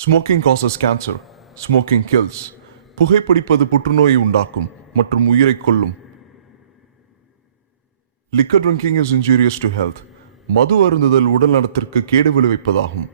Smoking causes cancer. Smoking kills. புகைப்பிடிப்பது புற்றுநோயை உண்டாக்கும் மற்றும் உயிரை கொல்லும். Liquor drinking is injurious to health. மது அருந்துதல் உடல் நலத்திற்கு கேடு விளைவிப்பதாகும்.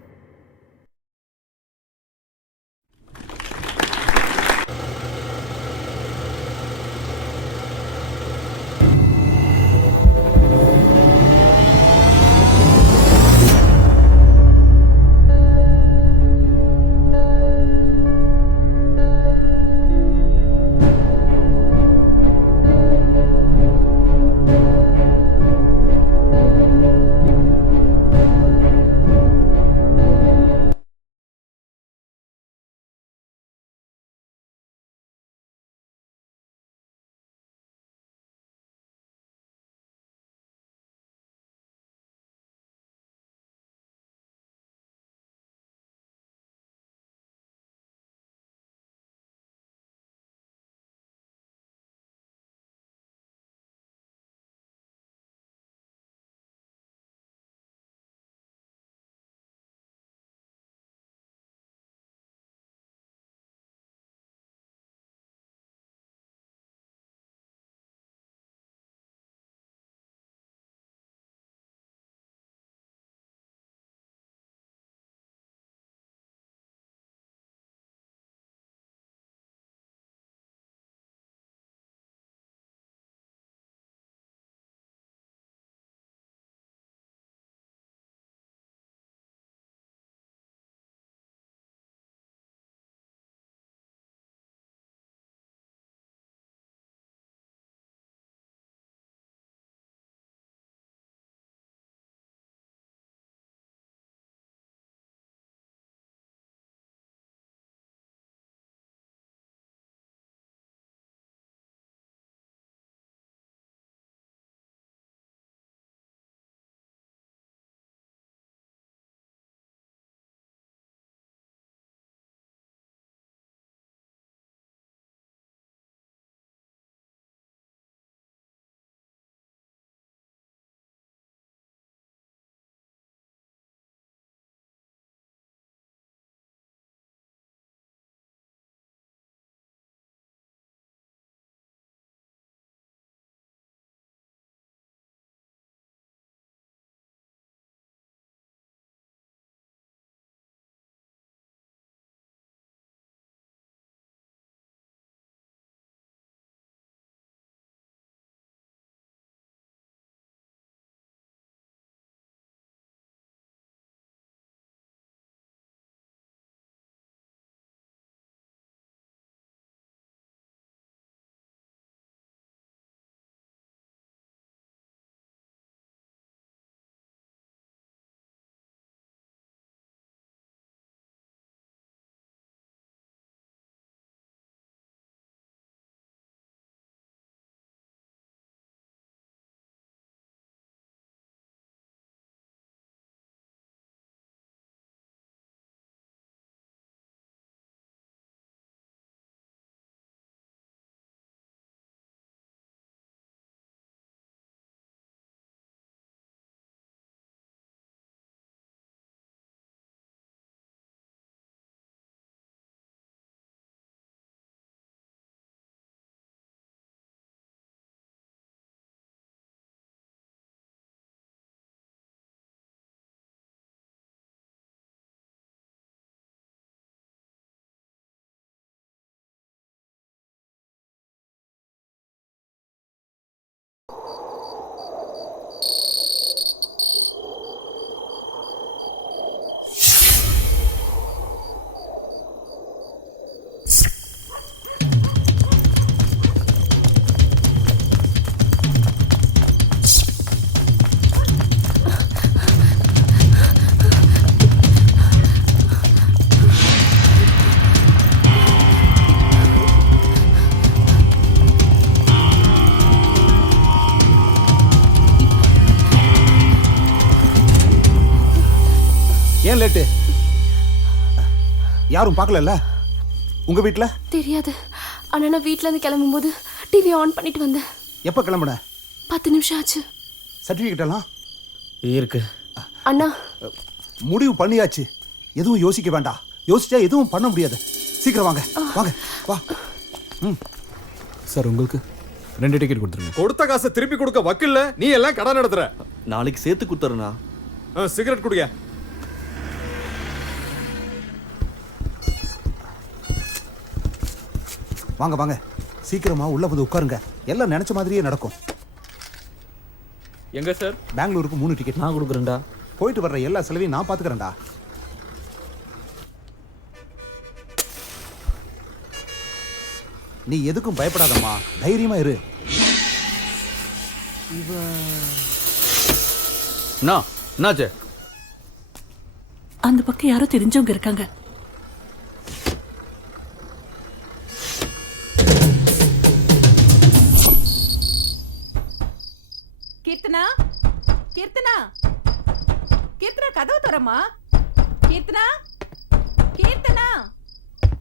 ஏன் லேட்டு? யாரும் பார்க்கல உங்க வீட்ல? தெரியாது. ஆனா நான் வீட்ல இருந்து கிளம்பும்போது டிவி ஆன் பண்ணிட்டு வந்தேன். எப்ப கிளம்புன? 10 நிமிஷம் ஆச்சு. சர்டிபிகேட் எல்லாம் இருக்கு அண்ணா. முடிவு பண்ணியாச்சு, எதுவும் யோசிக்க வேண்டாம். யோசிச்சா எதுவும் பண்ண முடியாது. சீக்கிரம் வாங்க வாங்க வா. சார் உங்களுக்கு 2 டிக்கெட் கொடுத்துருங்க. கொடுத்த காசை திருப்பி கொடுக்க வக்கில்ல, நீ எல்லாம் கடன் நடத்துற. நாளைக்கு சேர்த்து கொடுத்துறேண்ணா. சிகரெட் குடிங்க. வாங்க வாங்க சீக்கிரமா உள்ள வந்து உட்காருங்க. எல்லாம் நினைச்ச மாதிரியே நடக்கும். எங்க சார்? பெங்களூருக்கு 3 டிக்கெட் நான் கொடுக்குறேன்டா. போயிட்டு வர்ற எல்லா செலவையும் நான் பாத்துக்கிறேன்டா. நீ எதுக்கும் பயப்படாதம்மா, தைரியமா இரு. என்னாச்சு? அந்த பக்கம் யாரோ தெரிஞ்சவங்க இருக்காங்க. கீர்த்தனா, கீர்த்தனா, கீர்த்தனா கதவு தரமா. கீர்த்தனா, கீர்த்தனா,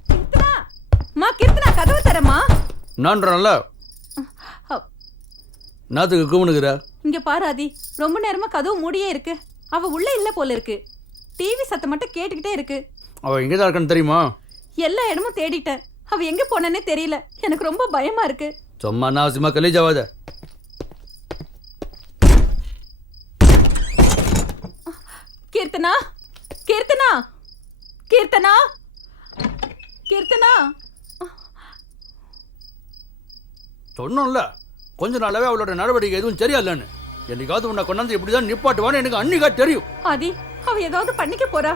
கீர்த்தனா, மா கீர்த்தனா கதவு தரமா. நான்றல நாத்துக்கு கூமுனுக்குற. இங்க பாரு ஆதி, ரொம்ப நேரமா கதவு மூடியே இருக்கு. அவ உள்ள இல்ல போல இருக்கு. டிவி சத்தம் மட்டும் கேட்டுக்கிட்டே இருக்கு. அவ எங்கதான் இருக்கான்னு தெரியுமா? எல்லா இடமும் தேடிட்டேன். அவ எங்க போனேன்னே தெரியல. எனக்கு ரொம்ப பயமா இருக்கு. சும்மா அனாவசியமா கலீஜ் ஆகாத. கீர்த்தனா, கீர்த்தனா, கீர்த்தனா, கீர்த்தனா. சொன்னோம்ல, கொஞ்ச நாளாவே அவளோட நடவடிக்கை எதுவும் சரியில்லைன்னு. என்னைக்காவது உன்னை கொண்டாந்து இப்படிதான் நிப்பாட்டுவான்னு எனக்கு அன்னிக்கா தெரியும். ஆதி, அவ ஏதாவது பண்ணிக்க போறா.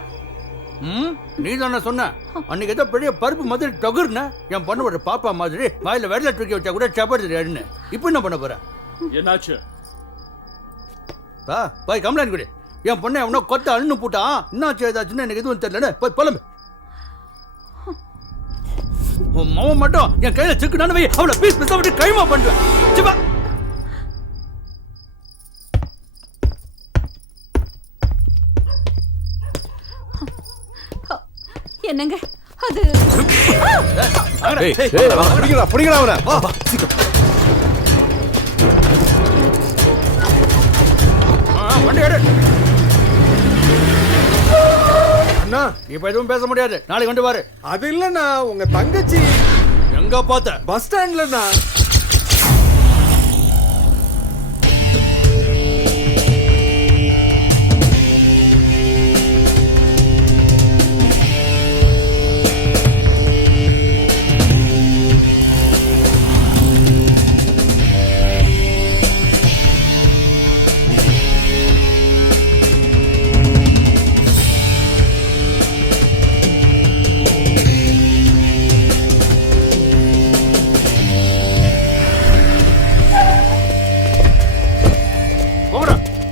நீ தானே சொன்ன அன்னைக்கு ஏதோ பெரிய பருப்பு மாதிரி தொகுர்ன என் பொண்ணோட பாப்பா மாதிரி வாயில வெள்ளை தூக்கி வச்சா கூட சப்பாடுன்னு. இப்போ என்ன பண்ண போற? என்னாச்சு? போய் கம்ப்ளைண்ட் கொடு. என் பொண்ணை அவனோ கொத்த அண்ணு போட்டான். என்னாச்சு ஏதாச்சுன்னு எனக்கு எதுவும் தெரியலன்னு போய் புலம்பு. உன் மவன் மட்டும் என் கையில சிக்குனானு வை, அவளை பீஸ் பீஸா விட்டு கைமா பண்ணுவேன். சிவா என்னங்க அது? பிடிக்கடா அவனை. வண்டி எடு. அண்ணா, இப்ப எதுவும் பேச முடியாது. நாளைக்கு கொண்டு பாரு. அது இல்லண்ணா, உங்க தங்கச்சி எங்க பார்த்த? பஸ் ஸ்டாண்ட்லண்ணா.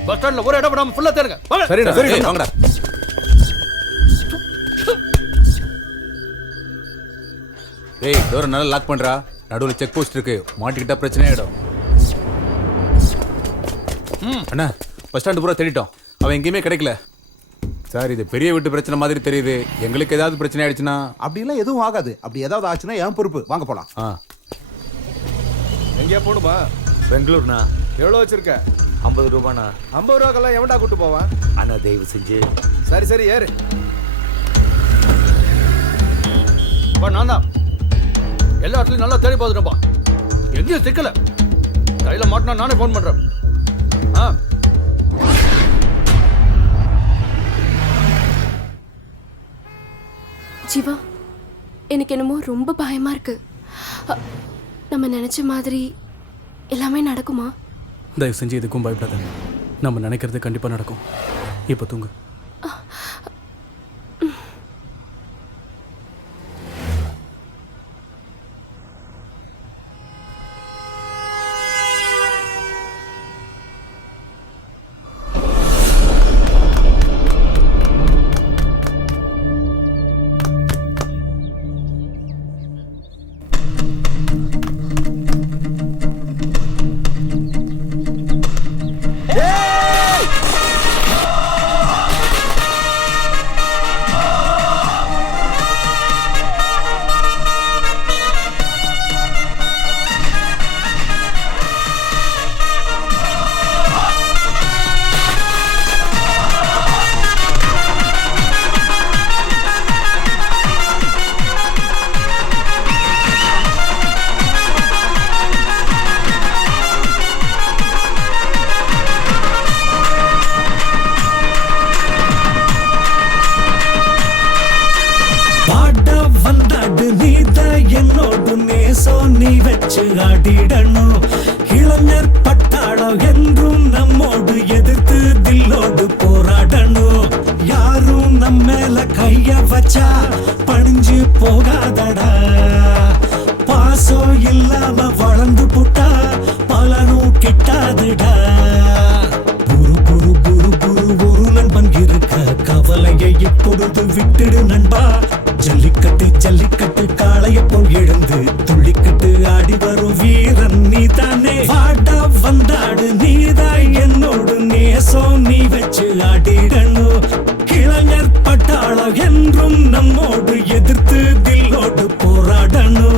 பஸ் ஸ்டாண்ட்ல ஒரு இடம் விடாம ஃபுல்லா தேடுங்க. சரிண்ணா, சரி வாங்கடா. டேய், டோரை நல்லா லாக் பண்றா. நடுவில் செக் போஸ்ட் இருக்கு, மாட்டிக்கிட்டா பிரச்சனை ஆயிடும். அண்ணா, பஸ் ஸ்டாண்டு பூரா தேடிட்டோம், அவன் எங்கேயுமே கிடைக்கல. சார், இது பெரிய வீட்டு பிரச்சனை மாதிரி தெரியுது. எங்களுக்கு ஏதாவது பிரச்சனை ஆயிடுச்சுன்னா? அப்படிலாம் எதுவும் ஆகாது. அப்படி ஏதாவது ஆச்சுன்னா என் பொறுப்பு. வாங்க போலாம். எங்கேயா போகணுமா? பெங்களூர்ண்ணா. எவ்வளோ வச்சிருக்க? 50 ரூபாண்ணா. 50 ரூபாக்கெல்லாம் எவன்டா கூட்டு போவான்? அண்ணா தயவு செஞ்சு. சரி சரி ஏறு. நான் தான் எல்லா இடத்துலையும் நல்லா தேடி பார்த்துட்டேன்ப்பா. எங்கேயும் சிக்கல. கையில் மாட்டினா நானே ஃபோன் பண்றேன். ஜீவா, எனக்கு என்னமோ ரொம்ப பயமா இருக்கு. நம்ம நினைச்ச மாதிரி எல்லாமே நடக்குமா? தயவு செஞ்சு எதுக்கும் பயப்படாத. நம்ம நினைக்கிறது கண்டிப்பா நடக்கும். இப்போ தூங்கு. நீ வச்சு ஆடிடணும். இளைஞர் பட்டாளம் என்றும் நம்மோடு எதிர்த்து தில்லோடு போராடணும். யாரும் நம்ம மேல கைய வச்சா பணிஞ்சு போகாதடா. பாசம் இல்லாம வளர்ந்து புட்டா பலனும் கிட்டாதுடா. குரு குரு குரு குரு ஒரு நண்பன் இருக்க கவலையை இப்பொழுது விட்டுடு நண்பா. ஜல்லிக்கட்டு ஜல்லிக்கட்டு காளைய போல் எழுந்து துள்ளிக்கட்டு ஆடி வரும் வீரன் நீ தானே. வாடா வந்தாடு நீதான் என்னோடு நேசம் நீ வச்சு ஆடிடணும். இளைஞர் பட்டாளம் என்றும் நம்மோடு எதிர்த்து தில்லோடு போராடணும்.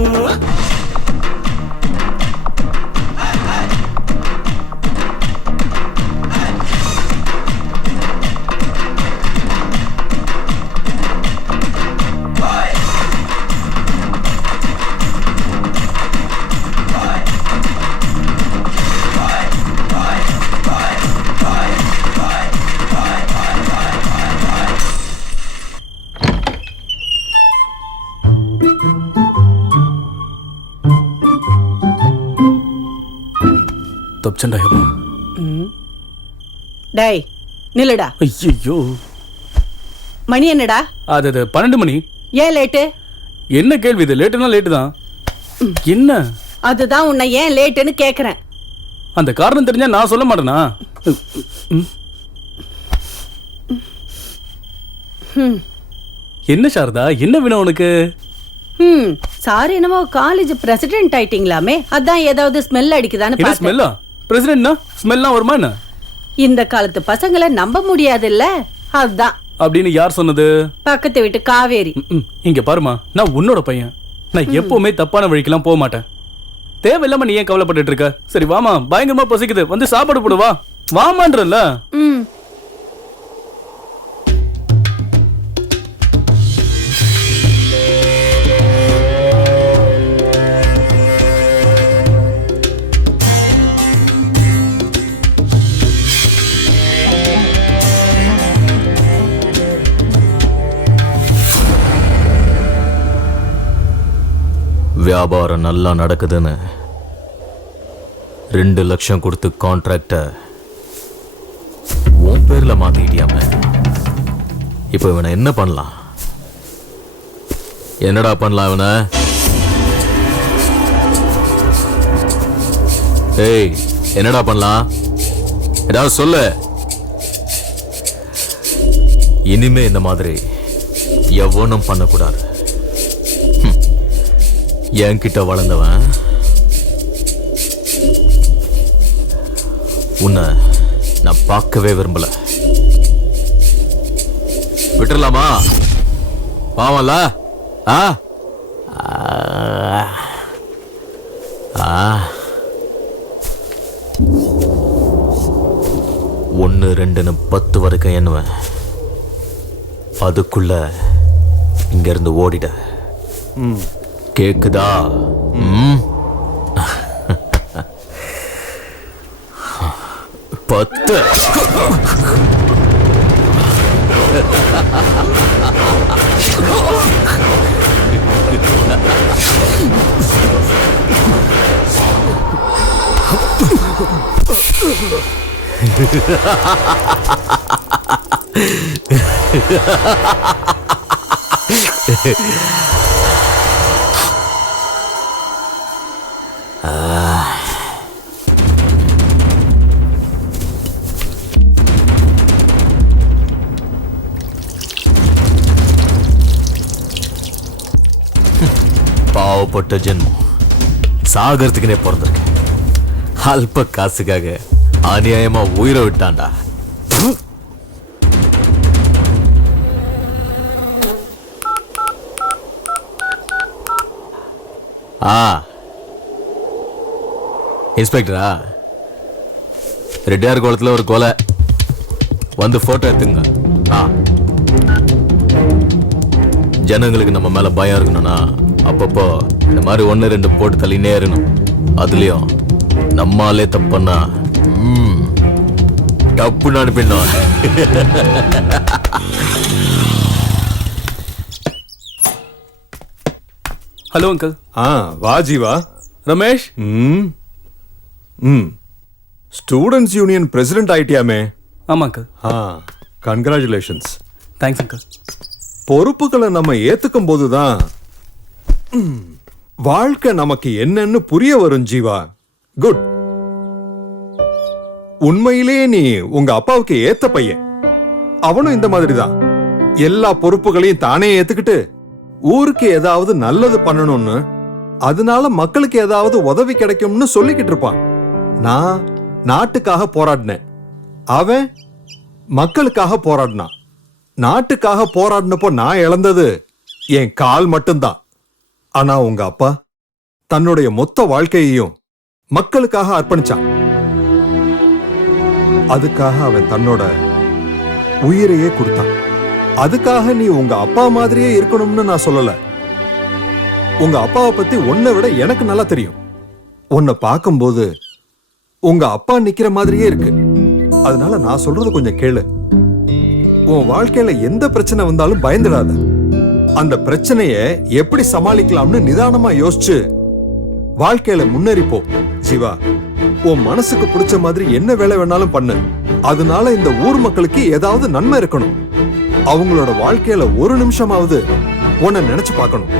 தப்சண்டா ஹேமா. டேய் நில்லுடா. ஐயோ, மணி என்னடா? அது 12 மணி. ஏன் லேட்டு? என்ன கேள்வி இது? லேட்டுனா லேட்டு தான். என்ன? அதுதான் உன்னை ஏன் லேட்டுன்னு கேக்குறேன். அந்த காரணம் தெரிஞ்சா நான் சொல்ல மாட்டேனா? என்ன சாரதா, என்ன வேணும் உனக்கு? சாரி, என்னமோ காலேஜ் பிரசிடென்ட் ஆயிட்டீங்களாமே, அதான் ஏதாவது ஸ்மெல் அடிக்குதான்னு என்ன பார்த்தேன். ஸ்மெல்லா? பிரசிடென்ட்னா ஸ்மெல்லாம் வருமா என்ன? இந்த காலத்து பசங்களை நம்ப முடியாதுல்ல, அதுதான். அப்படின்னு யார் சொன்னது? பக்கத்து வீட்டு காவேரி. இங்க பாருமா, நான் உன்னோட பையன். நான் எப்பவுமே தப்பான வழிக்கெல்லாம் போக மாட்டேன். தேவையில்லாம நீ ஏன் கவலைப்பட்டு இருக்க? சரி வாமா, பயங்கரமா பசிக்குது, வந்து சாப்பாடு போடு. வா வாமான்றல. வியாபாரம் நல்லா நடக்குதுன்னு 2 லட்சம் கொடுத்து கான்ட்ராக்ட உன் பேர்ல மாத்திட்டியாம. இப்ப இவனை என்ன பண்ணலாம்? என்னடா பண்ணலாம் இவனை? ஏய், என்னடா பண்ணலாம்? ஏதாவது சொல்லு. இனிமே இந்த மாதிரி எவனும் பண்ணக்கூடாது. என்கிட்ட வளர்ந்தவன் உன்னை நான் பார்க்கவே விரும்பல. விட்டுறலாமா? பாவம்ல? ஆ ஒன்று 2ன்னு 10 வரைக்கும் எண்ணுவேன். அதுக்குள்ள இங்க இருந்து ஓடிட. கேக்குதா? பத்து. பாவப்பட்ட ஜென்மம், சாகறதுக்குனே பிறந்திருக்கு. அல்ப காசுக்காக அநியாயமா உயிரை விட்டான்டா. இன்ஸ்பெக்டரா? ரெட்டியார் குளத்துல ஒரு கொலை, வந்து போட்டோ எடுத்துங்க. ஜனங்களுக்கு நம்ம மேல பயம் இருக்கணும்னா அப்பப்போ இந்த மாதிரி 1-2 போட்டு தள்ளினே இருக்கணும். அதுலயும் நம்மாலே தப்புன்னா டப்புன்னு அனுப்பிடணும். Hello uncle. வா Jeeva. Ramesh students union president ஆயிட்டியாமே. ஆமா அங்கிள். கங்க்ராச்சுலேஷன்ஸ். Thanks uncle. பொறுப்புகளை நம்ம ஏத்துக்கும் போதுதான் வாழ்க்கை நமக்கு என்னன்னு புரிய வரும் ஜீவா. குட். உண்மையிலேயே நீ உங்க அப்பாவுக்கு ஏத்த பையன். அவனும் இந்த மாதிரி தான் எல்லா பொறுப்புகளையும் தானே ஏத்துக்கிட்டு ஊருக்கு ஏதாவது நல்லது பண்ணணும்னு, அதனால மக்களுக்கு ஏதாவது உதவி கிடைக்கும்னு சொல்லிக்கிட்டு இருப்பான். நான் நாட்டுக்காக போராடினேன், அவன் மக்களுக்காக போராடினான். நாட்டுக்காக போராடினப்போ நான் இழந்தது என் கால் மட்டும்தான். ஆனா உங்க அப்பா தன்னுடைய மொத்த வாழ்க்கையையும் மக்களுக்காக அர்ப்பணிச்சான். அதுக்காக அவன் தன்னோட உயிரையே கொடுத்தான். அதுக்காக நீ உங்க அப்பா மாதிரியே இருக்கணும்னு நான் சொல்லல. உங்க அப்பாவை பத்தி உன்னை விட எனக்கு நல்லா தெரியும். உன்னை பார்க்கும்போது உங்க அப்பா நிக்கிற மாதிரியே இருக்கு. அதனால நான் சொல்றது கொஞ்சம் கேளு. உன் வாழ்க்கையில எந்த பிரச்சனை வந்தாலும் பயந்துடாத. அந்த பிரச்சனைய எப்படி சமாளிக்கலாம்னு நிதானமா யோசிச்சு வாழ்க்கையில முன்னேறிப்போ. ஜீவா, உன் மனசுக்கு பிடிச்ச மாதிரி என்ன வேலை வேணாலும் பண்ணு. அதனால இந்த ஊர் மக்களுக்கு ஏதாவது நன்மை இருக்கணும். அவங்களோட வாழ்க்கையில ஒரு நிமிஷமாவது உன்னை நினைச்சு பார்க்கணும்.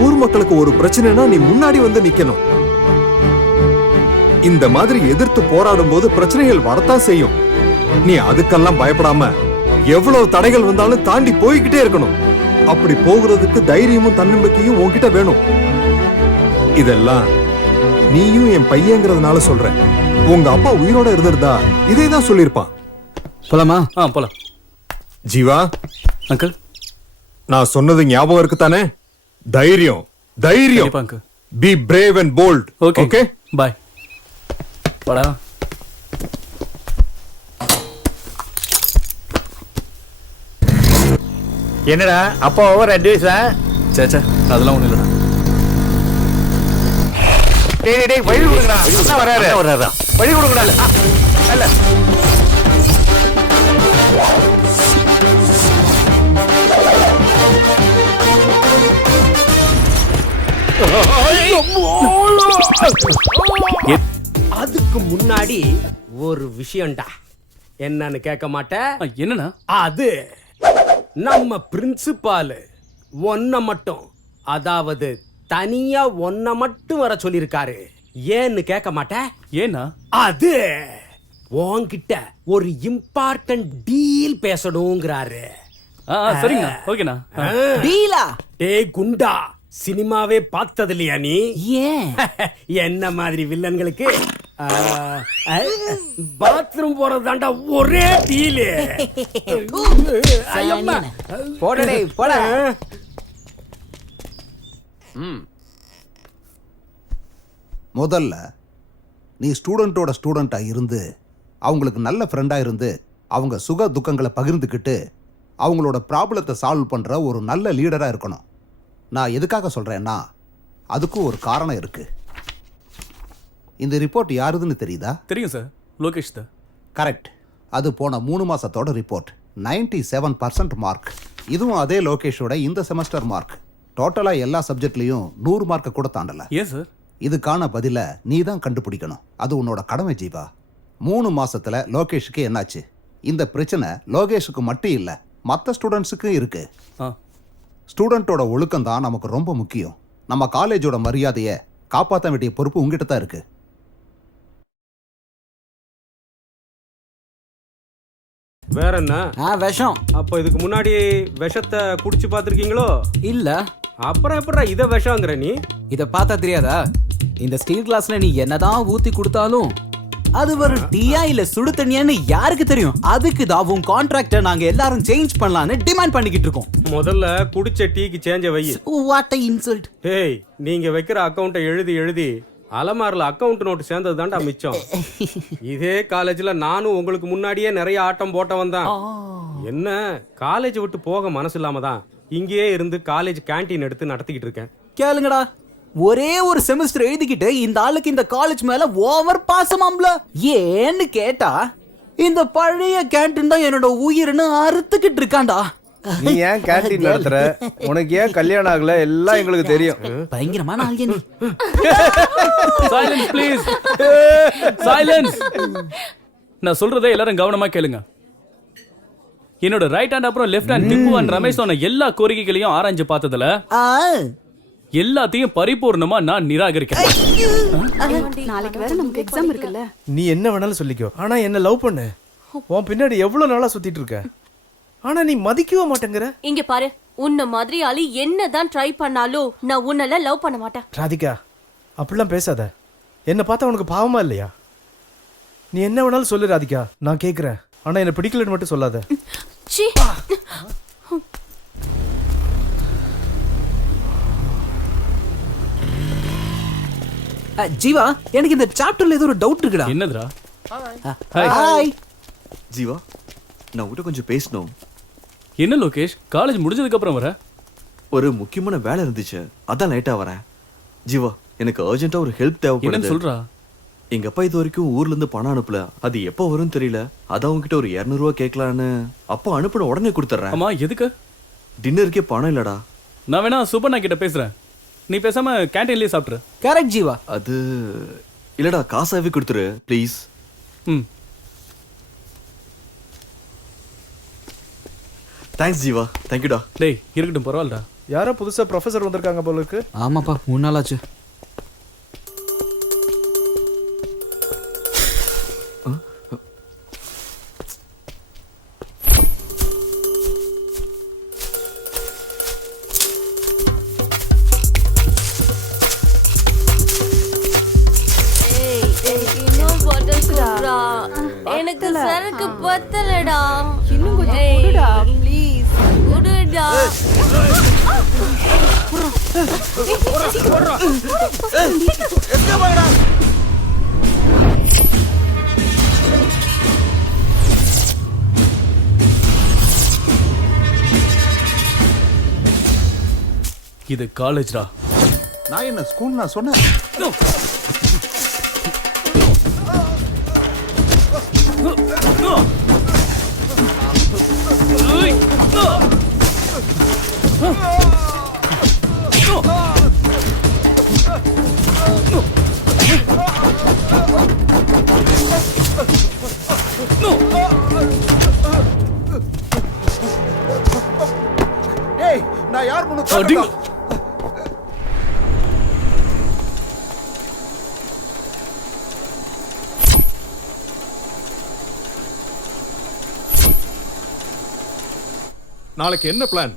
ஊர் மக்களுக்கு ஒரு பிரச்சனைனா நீ முன்னாடி வந்து நிக்கணும். இந்த மாதிரி எதிர்த்து போராடும் போது பிரச்சனைகள் வரத்தான் செய்யும். நீ அதுக்கெல்லாம் பயப்படாம எவ்வளவு தடைகள் வந்தாலும் தாண்டி போய்கிட்டே இருக்கணும். அப்படி போகிறதுக்கு தைரியமும் தன்னம்பிக்கையும் உன்கிட்ட வேணும். இதெல்லாம் நீயும் என் பையங்கிறதுனால சொல்றேன். உங்க அப்பா உயிரோட இருந்திருந்தா இதே தான் சொல்லியிருப்பான். போலாமா? போலாம். ஜீவா அங்கிள், நான் சொன்னது ஞாபகம் இருக்கு தானே? தைரியம், தைரியம். Uncle. Be brave and bold. Okay, bye. போடா. என்னடா அப்பா ஓவர் அட்வைஸா? சேச்சா, அதெல்லாம் ஒண்ணும் இல்லடா. டேய் வழி கொடுங்கடா. அண்ணா வராரு. வழி கொடுங்கடா. இல்ல. அதுக்கு முன்னாடி ஒரு விஷயம்டா. என்னன்னு கேட்க மாட்டேன்? என்னன்னா? அது நம்ம பிரின்சிபால் ஒன்ன மட்டும், அதாவது தனியா ஒன்ன மட்டும் வர சொல்லிருக்காரு. ஏன்னு கேட்க மாட்டேன்? ஏன்னா அது உன்கிட்ட ஒரு இம்பார்ட்டன்ட் டீல் பேசணுங்கிறாரு. சரிங்க, ஓகேண்ணா. டீலா? டேய் குண்டா, சினிமாவே பார்த்தது இல்லையா நீ? ஏன் என்ன மாதிரி வில்லன்களுக்கு பாத்ரூம் போறது தாண்டா ஒரே டீலு. போடா போட. முதல்ல நீ ஸ்டூடெண்டோட ஸ்டூடெண்டா இருந்து அவங்களுக்கு நல்ல ஃப்ரெண்டா இருந்து அவங்க சுக துக்கங்களை பகிர்ந்துக்கிட்டு அவங்களோட ப்ராப்ளத்தை சால்வ் பண்ற ஒரு நல்ல லீடரா இருக்கணும். நான் எதுக்காக சொல்றேன்னா அதுக்கும் ஒரு காரணம் இருக்கு. இந்த ரிப்போர்ட் யாருதுன்னு தெரியுதா? தெரியும் சார், லோகேஷ் தான். கரெக்ட். அது போன 3 மாசத்தோட ரிப்போர்ட். 97% மார்க். இதுவும் அதே லோகேஷோட இந்த செமஸ்டர் மார்க். டோட்டலா எல்லா சப்ஜெக்ட்லயும் 100 மார்க்கை கூட தாண்டல. ஏன் சார்? இதுக்கான பதில நீ தான் கண்டுபிடிக்கணும். அது உன்னோட கடமை ஜீவா. 3 மாசத்துல லோகேஷுக்கு என்னாச்சு? இந்த பிரச்சனை லோகேஷுக்கு மட்டும் இல்ல, மற்ற ஸ்டூடெண்ட்ஸுக்கும் இருக்கு. ஸ்டூடெண்டோட ஒழுக்கம் தான் நமக்கு ரொம்ப முக்கியம். நம்ம காலேஜோட மரியாதையை காப்பாற்ற வேண்டிய பொறுப்பு உங்ககிட்ட தான் இருக்கு. வேற என்ன? விஷம். அப்ப இதுக்கு முன்னாடி விஷத்தை குடிச்சு பாத்திருக்கீங்களோ? இல்ல. அப்புறம் எப்படா இத விஷங்கிற நீ? இத பார்த்தா தெரியாதா? இந்த ஸ்டீல் கிளாஸ்ல நீ என்னதான் ஊத்தி கொடுத்தாலும் அது ஒரு டீயா இல்ல சுடு தண்ணியான்னு யாருக்கு தெரியும்? அதுக்கு தான் உன் கான்ட்ராக்ட நாங்க எல்லாரும் சேஞ்ச் பண்ணலாம்னு டிமாண்ட் பண்ணிக்கிட்டு இருக்கோம். முதல்ல குடிச்ச டீக்கு சேஞ்ச வை. What a insult. ஏய், நீங்க வைக்கிற அக்கவுண்ட்டை எழுதி எழுதி அலமாரில் அக்கவுண்ட் நோட்டு சேர்ந்தது தான்டா மிச்சம். இதே காலேஜ்ல நானும் உங்களுக்கு முன்னாடியே நிறைய ஆட்டம் போட்டவன் தான். என்ன காலேஜ் விட்டு போக மனசு இல்லாம தான் இங்கேயே இருந்து காலேஜ் கேண்டீன் எடுத்து நடத்திக்கிட்டு இருக்கேன். கேளுங்கடா, ஒரே ஒரு செமஸ்டர் எழுதிக்கிட்டு இந்த ஆளுக்கு இந்த காலேஜ் மேல ஓவர் பாசமாம்ல. ஏன்னு கேட்டா இந்த பழைய கேண்டீன் தான் என்னோட உயிர்னு அறுத்துக்கிட்டு இருக்காண்டா. நீ ஏன் கேண்டீன் நடத்துற? உனக்கு ஏன் கல்யாணம் ஆகல? எல்லாம் எங்களுக்கு தெரியும். பயங்கரமான ஆள்யா நீ. Silence please, silence. நான் சொல்றதை எல்லாரும் கவனமா கேளுங்க. என்னோட ரைட் ஹேண்ட் அப்புறம் left hand Tipu and Ramesh சொன்ன எல்லா கோரிக்கைகளையும் ஆராய்ஞ்சு பார்த்ததுல எல்லாத்தையும் பரிபூர்ணமா நான் நிராகரிக்கிறேன். நாளைக்கு வேற நமக்கு எக்ஸாம் இருக்குல்ல. நீ என்ன வேணாலும் சொல்லிக்கோ, ஆனா என்ன லவ் பண்ணு. உன் பின்னாடி எவ்வளவு நாளா சுத்திட்டு இருக்க, ஆனா நீ மதிக்கவே மாட்டேங்கிற. இங்க பாரு, உன்ன மாதிரி ஆளு என்னதான் ட்ரை பண்ணாலும் நான் உன்னல லவ் பண்ண மாட்டேன். ராதிகா, அப்படிலாம் பேசாத. என்ன பார்த்தா உனக்கு பாவமா இல்லையா? நீ என்ன வேணாலும் சொல்லு ராதிகா, நான் கேக்குறேன். ஆனா என்ன பிடிக்கலன்னு மட்டும் சொல்லாத. சீ. ஜீவா, எனக்கு இந்த சாப்டர்ல ஏதோ ஒரு டவுட் இருக்குடா. என்னதுடா? ஹாய் ஜீவா, நான் உன்கிட்ட கொஞ்சம் பேசணும். என்ன லோகேஷ், காலேஜ் முடிஞ்சதுக்கு அப்புறம் வர? ஒரு முக்கியமான வேலை இருந்துச்சு, அதான் லேட்டா வரேன். ஜீவா, எனக்கு அர்ஜென்ட்டா ஒரு ஹெல்ப் தேவைப்படுது. என்ன சொல்றா? எங்க அப்பா இது வரைக்கும் ஊர்ல இருந்து பணம் அனுப்பல. அது எப்போ வரும்னு தெரியல. அதான் உங்ககிட்ட ஒரு 200 ரூபா கேட்கலான்னு. அப்பா அனுப்பின உடனே கொடுத்துட்றேன். ஆமா, எதுக்கு? டின்னருக்கே பணம் இல்லடா. நான் வேணா சுபண்ணா கிட்ட பேசுறேன், நீ பேசாம கேண்டீன்லயே சாப்பிட்ரு. கரெக்ட் ஜீவா. அது இல்லடா, காசாவே கொடுத்துரு ப்ளீஸ். ம், தேங்க்ஸ் ஜீவா, தேங்க்யூடா. டேய் இருக்கட்டும், பரவாயில்லடா. யாரோ புதுசா ப்ரொஃபசர் வந்திருக்காங்க போல இருக்கு. ஆமாப்பா, 3 நாள் ஆச்சு. எனக்கு சரக்கு பத்தலடா. இன்னும் கொஞ்சம் குடுடா ப்ளீஸ். குடுடா. இது காலேஜ்டா. நான் என்ன ஸ்கூல் நான் சொன்னேன். ஏய், நான் யார் முன்னு அடிங்க. நாளைக்கு என்ன பிளான்?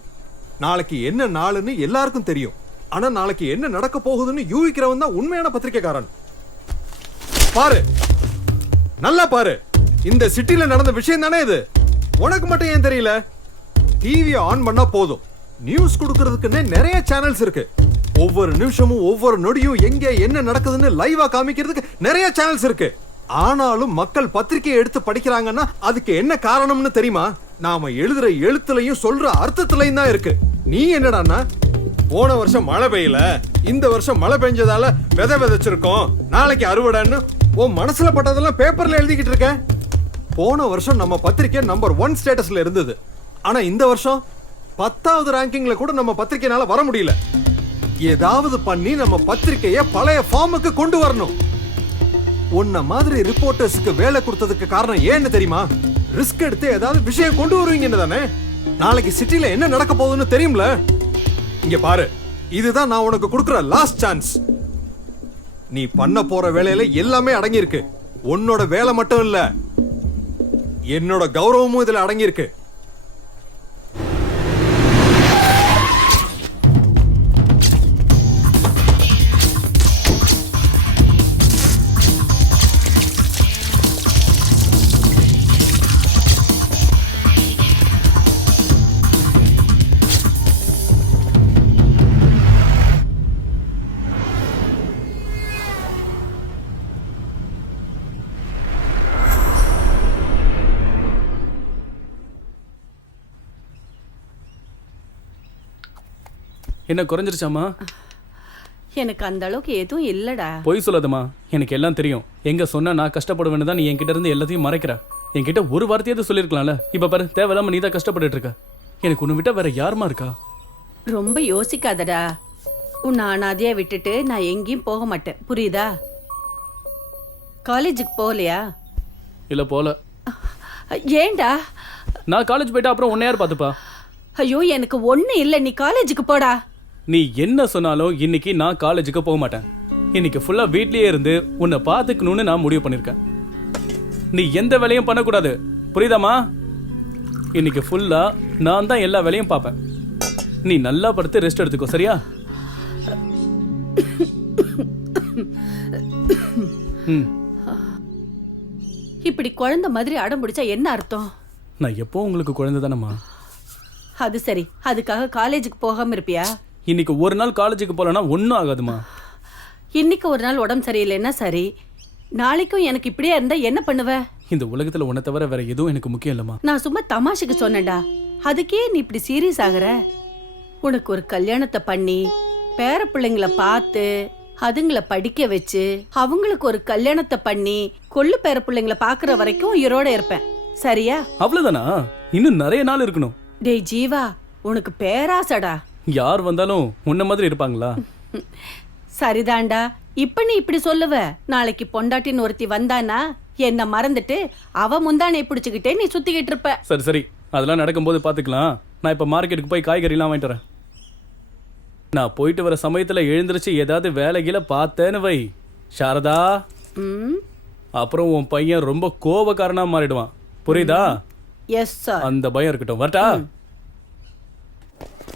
நாளைக்கு என்ன நாளுன்னு எல்லாருக்கும் தெரியும். ஆனா நாளைக்கு என்ன நடக்க போகுதுன்னு யூகிக்கிறவன் தான் உண்மையான பத்திரிக்கைக்காரன். பாரு, நல்லா பாரு. இந்த சிட்டில நடந்த விஷயம் தானே இது. உனக்கு மட்டும் ஏன் தெரியல? டிவியை ஆன் பண்ணா போதும், நியூஸ் கொடுக்கறதுக்குன்னே நிறைய சேனல்ஸ் இருக்கு. ஒவ்வொரு நிமிஷமும் ஒவ்வொரு நொடியும் எங்க என்ன நடக்குதுன்னு லைவா காமிக்கிறதுக்கு நிறைய சேனல்ஸ் இருக்கு. ஆனாலும் மக்கள் பத்திரிக்கையை எடுத்து படிக்கிறாங்கன்னா அதுக்கு என்ன காரணம்னு தெரியுமா? நாம எழுதுற எழுத்துலையும் சொல்ற அர்த்தத்திலையும் தான் இருக்கு. நீ என்னடான்னா, போன வருஷம் மழை பெய்யல, இந்த வருஷம் மழை பெஞ்சதால விதை விதைச்சிருக்கோம், நாளைக்கு அறுவடைன்னு உன் மனசுல பட்டதெல்லாம் பேப்பர்ல எழுதிக்கிட்டு இருக்க. போன வருஷம் நம்ம பத்திரிக்கை நம்பர் 1 ஸ்டேட்டஸ்ல இருந்தது. ஆனா இந்த வருஷம் 10வது ரேங்கிங்ல கூட நம்ம பத்திரிக்கைனால வர முடியல. ஏதாவது பண்ணி நம்ம பத்திரிக்கையை பழைய ஃபார்முக்கு கொண்டு வரணும். உன்ன மாதிரி ரிப்போர்ட்டர்ஸ்க்கு வேலை கொடுத்ததுக்கு காரணம் ஏன்னு தெரியுமா? ரிஸ்க் எடுத்து ஏதாவது விஷயம் கொண்டு வருவீங்கன்னு தானே. நாளைக்கு சிட்டில என்ன நடக்க போகுதுன்னு தெரியும்ல. இங்க பாரு, இதுதான் நான் உனக்கு கொடுக்கிற லாஸ்ட் சான்ஸ். நீ பண்ண போற வேலையில எல்லாமே அடங்கி இருக்கு. உன்னோட வேலை மட்டும் இல்ல, என்னோட கௌரவமும் இதுல அடங்கி இருக்கு. என்ன குறைஞ்சிருச்சாமா? எனக்கு அந்த அளவுக்கு எதுவும் இல்லடா. பொய் சொல்லாதம்மா, எனக்கு எல்லாம் தெரியும். எங்க சொன்னா நான் கஷ்டப்படுவேன்னு தான் நீ என்கிட்ட இருந்து எல்லாத்தையும் மறைக்கிற. என்கிட்ட ஒரு வார்த்தையாவது சொல்லிருக்கலாம்ல. இப்ப பாரு, தேவையில்லாம நீ தான் கஷ்டப்பட்டுட்டு இருக்க. எனக்கு உன்னை விட்டா வேற யாருமா இருக்கா? ரொம்ப யோசிக்காதடா. உன்னை அனாதையா விட்டுட்டு நான் எங்கேயும் போக மாட்டேன், புரியுதா? காலேஜுக்கு போகலையா? இல்ல போல. ஏண்டா? நான் காலேஜ் போயிட்டா அப்புறம் உன்னை யார் பாத்துப்பா? ஐயோ எனக்கு ஒண்ணு இல்ல, நீ காலேஜுக்கு போடா. நீ என்ன சொன்னாலும் இன்னைக்கு நான் காலேஜுக்கு போக மாட்டேன். இன்னைக்கு ஃபுல்லா வீட்லயே இருந்து உன்னை பாத்துக்கணும்னு நான் முடிவு பண்ணிருக்கேன். நீ எந்த வேலையும் பண்ணக்கூடாது, புரியுதாமா? இன்னைக்கு ஃபுல்லா நான் தான் எல்லா வேலையும் பார்ப்பேன். நீ நல்லா படுத்து ரெஸ்ட் எடுத்துக்கோ, சரியா? இப்படி குழந்தை மாதிரி அடம் பிடிச்சா என்ன அர்த்தம்? நான் எப்போ உங்களுக்கு குழந்தை தானம்மா. அது சரி, அதுக்காக காலேஜுக்கு போகாம இருப்பியா? இன்னைக்கு ஒரு நாள் காலேஜுக்கு போலனா ஒன்னும் ஆகாதுமா. இன்னைக்கு ஒரு நாள் உடம்பு சரியில்லைன்னா சரி, நாளைக்கும் எனக்கு இப்படியே இருந்தா என்ன பண்ணுவ? இந்த உலகத்துல உன்னை தவிர வேற எதுவும் எனக்கு முக்கியம் இல்லம்மா. நான் சும்மா தமாஷுக்கு சொன்னேன்டா, அதுக்கே நீ இப்படி சீரியஸ் ஆகுற? உனக்கு ஒரு கல்யாணத்தை பண்ணி பேர பிள்ளைங்களை பார்த்து அதுங்களை படிக்க வச்சு அவங்களுக்கு ஒரு கல்யாணத்தை பண்ணி கொள்ளு பேர பிள்ளைங்களை பாக்குற வரைக்கும் உயிரோட இருப்பேன், சரியா? அவ்வளவுதானா? இன்னும் நிறைய நாள் இருக்கணும். டேய் ஜீவா, உனக்கு பேராசடா. யார் வந்தாலும் உன்ன மாதிரி இருப்பாங்களா? சரிதான்டா, இப்ப நீ இப்படி சொல்லுவ, நாளைக்கு பொண்டாட்டின்னு ஒருத்தி வந்தானா என்ன மறந்துட்டு அவ முந்தானை பிடிச்சுக்கிட்டே நீ சுத்திக்கிட்டு இருப்ப. சரி சரி, அதெல்லாம் நடக்கும்போது பாத்துக்கலாம். நான் இப்ப மார்க்கெட்டுக்கு போய் காய்கறிலாம் வாங்கிட்டு வரேன். நான் போயிட்டு வர சமயத்துல எழுந்திருச்சு ஏதாவது வேலைகளை பார்த்தேன்னு வை சாரதா, அப்புறம் உன் பையன் ரொம்ப கோபக்காரனா மாறிடுவான், புரியுதா? Yes sir. அந்த பயம் இருக்கட்டும். வரட்டா?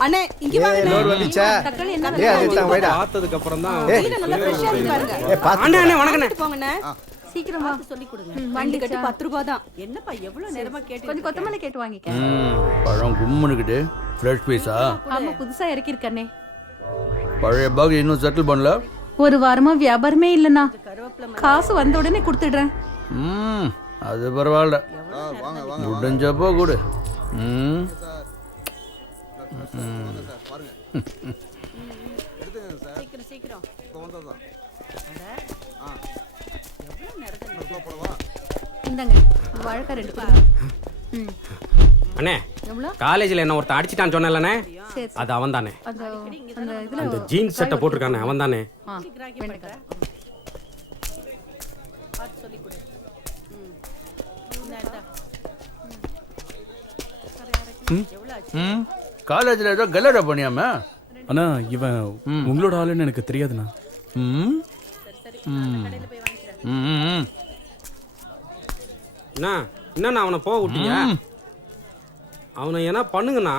அண்ணே இங்க வாங்க. லோர் வந்துச்சா? தக்காளி என்ன ஏய் அதுதான் வைடா. பார்த்ததுக்கு அப்புறம் தான். நல்லா ஃப்ரெஷ்ஷா இருக்கு பாருங்க. அண்ணே அண்ணே வணக்கண்ணே. போங்கண்ணே. சீக்கிரம் வா, சொல்லி கொடுங்க. வண்டி கட்டு 10 ரூபாய் தான். என்னப்பா எவ்வளவு நேரமா கேட்டு? கொஞ்சம் கொத்தமல்லி கேட்டு வாங்கிக்க. பழம் கும்முனுக்கிட்டு ஃப்ரெஷ் பீஸா? ஆமா, புதுசா இறக்கி இருக்கனே. பழைய பாக் இன்னும் செட்டில் பண்ணல. ஒரு வாரமா வியாபாரமே இல்லனா, காசு வந்த உடனே கொடுத்துடுறேன். அது பரவாயில்ல, முடிஞ்சப்போ கொடு. சீக்கிரம் இந்தாங்க வாழைக்காய் 2 கொடுங்க. அண்ணே காலேஜ்ல என்ன ஒருத்தன் அடிச்சிட்டான்னு சொன்னேன்லண்ணே, அது அவன் தானே. அந்த ஜீன்ஸ் சட்டை போட்டிருக்கானே அவன் தானே. காலேஜ்ல ஏதோ கல்லடா பண்ணியாம? அண்ணா இவன் உங்களோட ஆளுன்னு எனக்கு தெரியாதுண்ணா. என்ன அவனை போக விட்டீங்க? அவனை என்ன பண்ணுங்கண்ணா.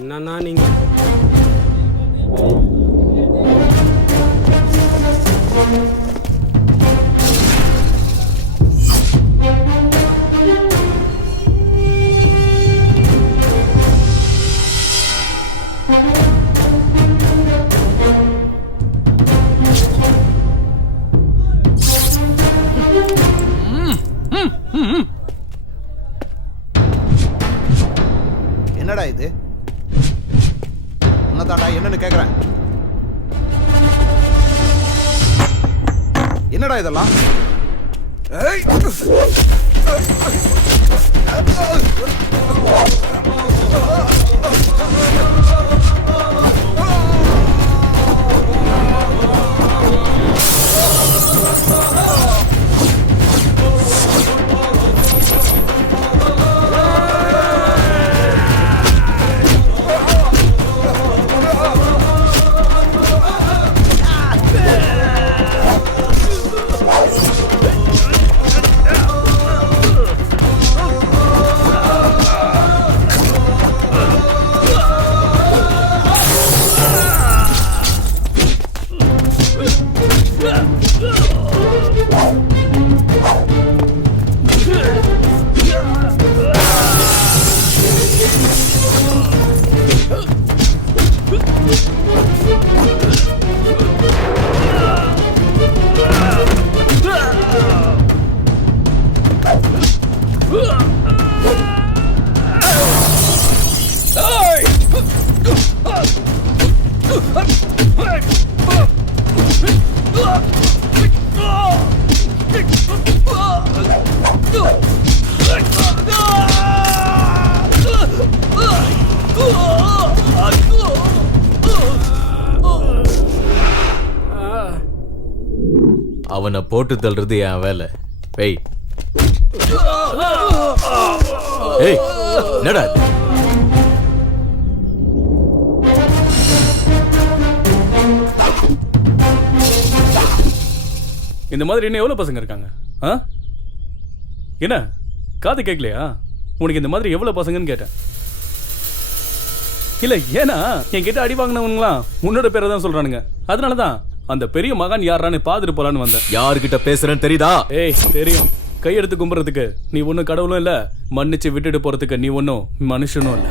என்னன்னா நீங்க என்னடா இது? என்னதாடா என்னன்னு கேக்குறேன். என்னடா இதெல்லாம்? அவனை போட்டு தள்ளுறது என் வேலை. வெய். ஏய், என்னடா இது? இந்த மாதிரி இன்னும் எவ்வளவு பசங்க இருக்காங்க? என்ன காது கேட்கலையா? உனக்கு இந்த மாதிரி எவ்வளவு பசங்கன்னு கேட்டேன். இல்ல, ஏன்னா என்கிட்ட அடி வாங்கினவங்களாம் உன்னோட பேரை தான் சொல்றானுங்க. அதனாலதான் அந்த பெரிய மகான் யாரான்னு பாத்துட்டு போலான்னு வந்தேன். யாருக்கிட்ட பேசுறேன்னு தெரியுதா? ஏய், தெரியும். கையெடுத்து கும்புறதுக்கு நீ ஒன்னும் கடவுளும் இல்ல, மன்னிச்சு விட்டுட்டு போறதுக்கு நீ ஒன்னும் மனுஷனும் இல்ல.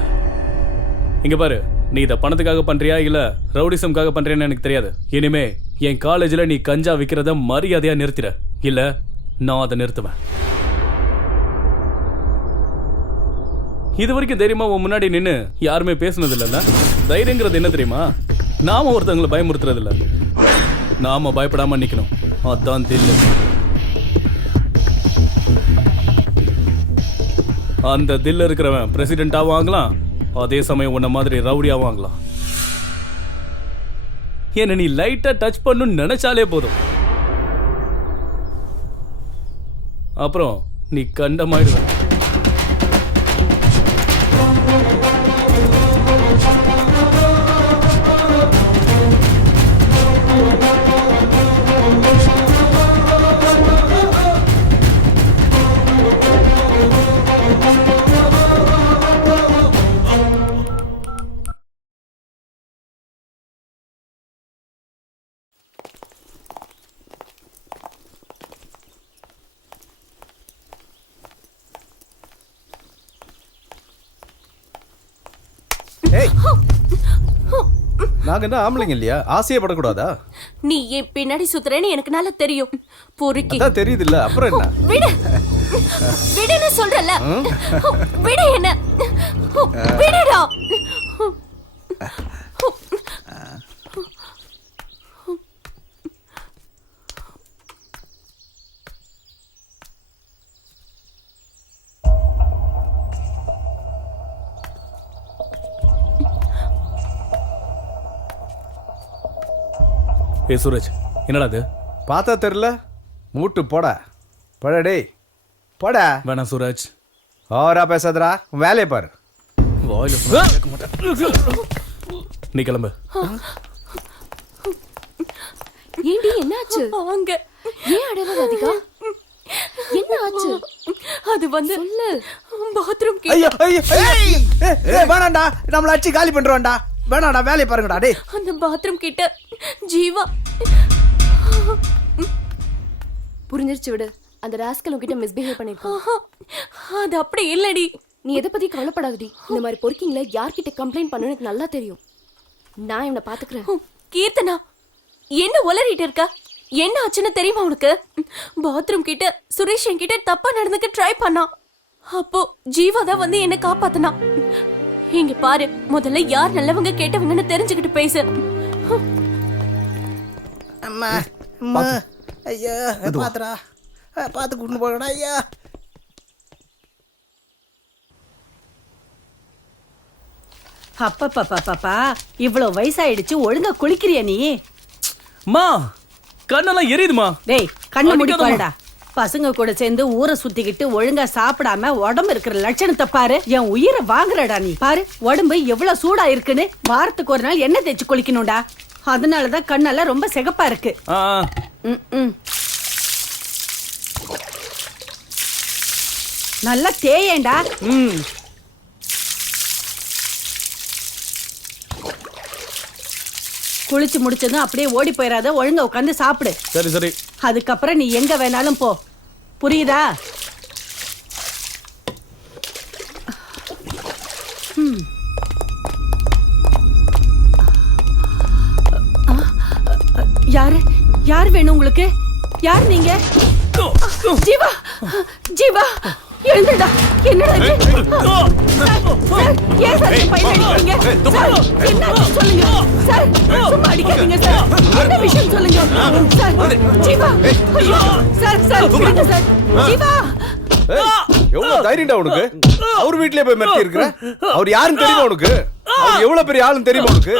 இங்க பாரு, நீ இத பணத்துக்காக பண்றியா இல்ல ரவுடிசம்காக பண்றியான்னு எனக்கு தெரியாது. இனிமே என் காலேஜ்ல நீ கஞ்சா விக்கிறத மரியாதையா நிறுத்திட, இல்ல நான் அதை நிறுத்துவேன். இது வரைக்கும் தைரியமா உன் முன்னாடி நின்னு யாருமே பேசுனது இல்லைல்ல? தைரியங்கிறது என்ன தெரியுமா? நாம ஒருத்தவங்களை பயமுறுத்துறது இல்ல, நாம பயப்படாம நிக்கணும். அதான் தில்லு. அந்த தில்ல இருக்கிறவன் பிரசிடென்ட் ஆவாங்களாம், அதே சமயம் உன்ன மாதிரி ரவுடி ஆவாங்களாம். என்ன நீ லைட்டா டச் பண்ணு நினைச்சாலே போதும், அப்புறம் நீ கண்டமாயிடுவ. நாங்க என்ன ஆம்பளைங்க இல்லையா? ஆசையே படக்கூடாதா? நீ என் பின்னாடி சுத்துறேன்னு எனக்கு நல்லா தெரியும். பொறுக்கி அதான் தெரியுது இல்ல, அப்புறம் என்ன? விடு, விடுன்னு சொல்றல. விடு என்ன, விடுடா. ஏ சூரஜ், என்னடா அது? பார்த்தா தெரியல, மூட்டு போட போட. டேய் போட. வேணாம் சூரஜ், ஓவரா பேசாதடா, வேலையை பாரு. நீ கிளம்பு. ஏண்டி என்னாச்சு? அங்க ஏன் அடற ராதிகா? என்ன ஆச்சு? அது வந்து சொல்லு. Bathroom K. ஐயோ ஐயோ ஏய் வேணாம்டா, நம்மள அடிச்சு காலி பண்றோம்டா. வேணாம்டா, வேலையை பாருங்கடா. டேய், அந்த பாத்ரூம் கிட்ட ஜீவா. புரிஞ்சிருச்சு, விடு. அந்த ராஸ்கல் உன்கிட்ட மிஸ்பிஹேவ் பண்ணிருக்கான். அது அப்படி இல்லடி. நீ எதை பத்தி கவலைப்படாதடி. இந்த மாதிரி பொறுக்கிங்கள யார்கிட்ட கம்ப்ளைண்ட் பண்ணணும் எனக்கு நல்லா தெரியும். நான் இவனை பாத்துக்கிறேன். கீர்த்தனா, என்ன உளறிட்டு இருக்க? என்ன ஆச்சுன்னு தெரியுமா உனக்கு? பாத்ரூம் கிட்ட சுரேஷ் என்கிட்ட தப்பா நடந்துக்க ட்ரை பண்ணான். அப்போ ஜீவா தான் வந்து என்ன காப்பாத்தினா. இங்க பாரு, முதல்ல யார் நல்லவங்க கேட்டவங்கன்னு தெரிஞ்சுக்கிட்டு பேசு. அம்மா அம்மா, ஐயா பாத்துடா, பார்த்து கூட்டு போகடா ஐயா. அப்பப்பா, இவ்வளவு வயசாயிடுச்சு, ஒழுங்கா குளிக்கிறியா நீ? மா, கண்ணெல்லாம் எரியுதுமா. டேய், கண்ணை மூடி பாருடா. பசங்க கூட சேர்ந்து ஊரை சுத்திக்கிட்டு ஒழுங்கா சாப்பிடாம உடம்பு இருக்கிற லட்சணத்தை பாரு. என் உயிரை வாங்குறடா நீ. பாரு உடம்பு எவ்வளவு சூடா இருக்குன்னு. வாரத்துக்கு ஒரு நாள் எண்ணெய் தேய்ச்சி குளிக்கணும்டா. அதனாலதான் கண்ணெல்லாம் ரொம்ப சிகப்பா இருக்கு. நல்லா தேயேண்டா. குளிச்சு முடிச்சதும் அப்படியே ஓடி போயிடாத, ஒழுங்கா உட்காந்து சாப்பிடு. சரி சரி. அதுக்கப்புறம் நீ எங்க வேணாலும் போ, புரியுதா? யாரு யார் வேணும் உங்களுக்கு? யார் நீங்க? ஜீவா, ஜீவா எழுந்துடா. என்னடா இது? சார், ஏன் சார் இந்த பையனை அடிக்கிறீங்க? சார், என்னாச்சு சொல்லுங்க. சார், சும்மா அடிக்காதீங்க சார். என்ன விஷயம் சொல்லுங்க. சார், ஜீவா. ஐயோ, சார், சார், விடுங்க சார். ஜீவா. எவ்வளவு தைரியம்டா உனக்கு? அவர் வீட்லயே போய் மிரட்டி இருக்கிற? அவர் யாருன்னு தெரியுமா உனக்கு? அவர் எவ்வளவு பெரிய ஆளுன்னு தெரியுமா உனக்கு?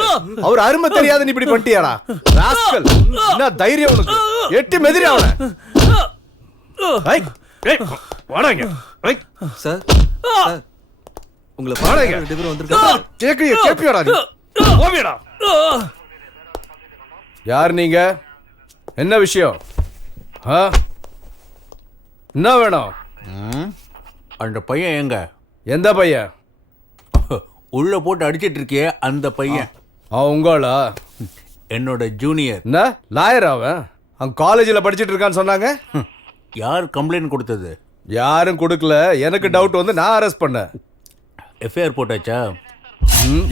அவர் அருமை தெரியாத நீ இப்படி பண்ணிட்டியாடா ராஸ்கல். என்ன தைரியம் உனக்கு? எட்டி மெதிரி அவனை. வாடாங்க சார் உங்களை வாடாங்க. 2 பேரும் வந்திருக்காங்க. கேப்பியாடா நீ? ஓவியடா. யார் நீங்க? என்ன விஷயம்? என்ன வேணும்? அந்த பையன் எங்க? எந்த பையன்? உள்ள போட்டு அடிச்சிட்டு இருக்கியே அந்த பையன். அவன் உங்களா? என்னோட ஜூனியர். என்ன லாயர் அவன்? அவன் காலேஜில் படிச்சிட்டு இருக்கான்னு சொன்னாங்க. யார் கம்ப்ளைண்ட் கொடுத்தது? யாரும் கொடுக்கல. எனக்கு டவுட் வந்து நான் அரெஸ்ட் பண்ணேன். எஃப்ஐஆர் போட்டாச்சா?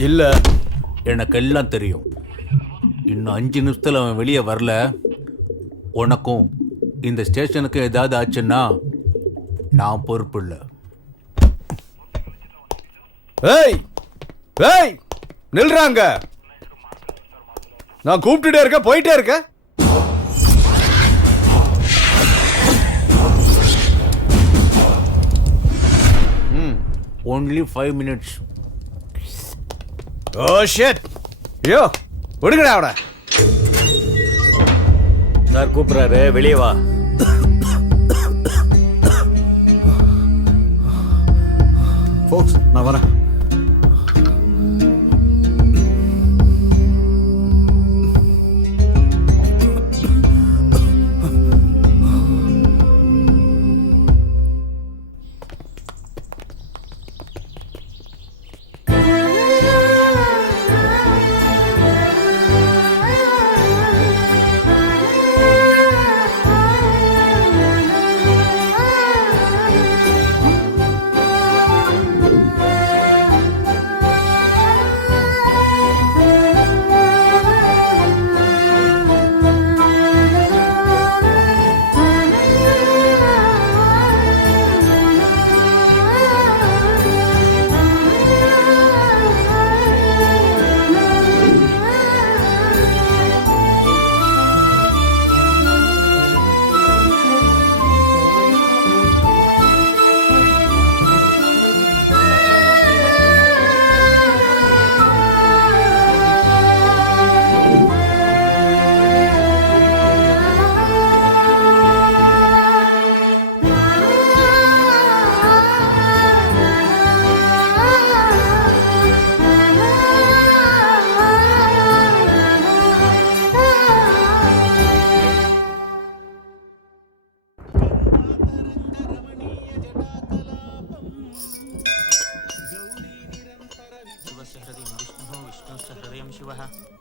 இல்ல. எனக்கு எல்லாம் தெரியும். இன்னும் 5 நிமிஷத்துல அவன் வெளியே வரல, உனக்கும் இந்த ஸ்டேஷனுக்கு ஏதாவது ஆச்சுன்னா நான் பொறுப்பு இல்லை. ஏய் ஏய் நில்றாங்க. நான் கூப்பிட்டுட்டே இருக்கேன், போயிட்டே இருக்கேன். only 5 minutes. Oh shit. ஐயோ விடுங்கடா அவனை. சார் கூப்பிடுறாரு, வெளியே வா. ஃபோக்ஸ் நான் வரேன்.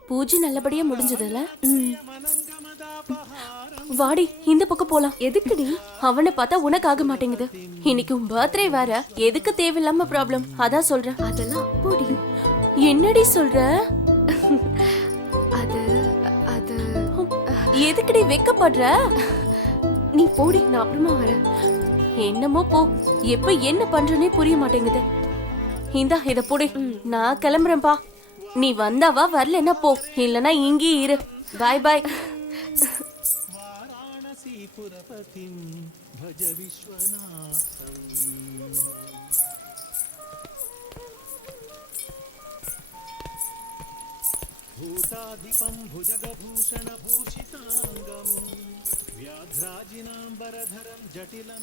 பூஜை நல்லபடியா முடிஞ்சதுல. வாடி இந்த பக்கம் போலாம். எதுக்குடி? அவனை பார்த்தா உனக்கு ஆக மாட்டேங்குது. இன்னைக்கு உன் பர்த்டே வேற. எதுக்கு தேவையில்லாம ப்ராப்ளம்? அதான் சொல்றேன். அதெல்லாம் போடி. என்னடி சொல்ற? அது அது எதுக்குடி வெக்கப்படுற? நீ போடி, நான் அப்புறமா வரேன். என்னமோ போ. எப்ப என்ன பண்றனே புரிய மாட்டேங்குது. இந்தா இத போடி. நான் கிளம்புறேன்பா. நீ வந்தாவா, வரலன்னா போ. இல்லனா இங்கேயே இரு. பாய் பாய். భూతాధిపం భుజగభూషణ భూషితాంగం వ్యాఘ్రాజినాంబరధరం జటిలం.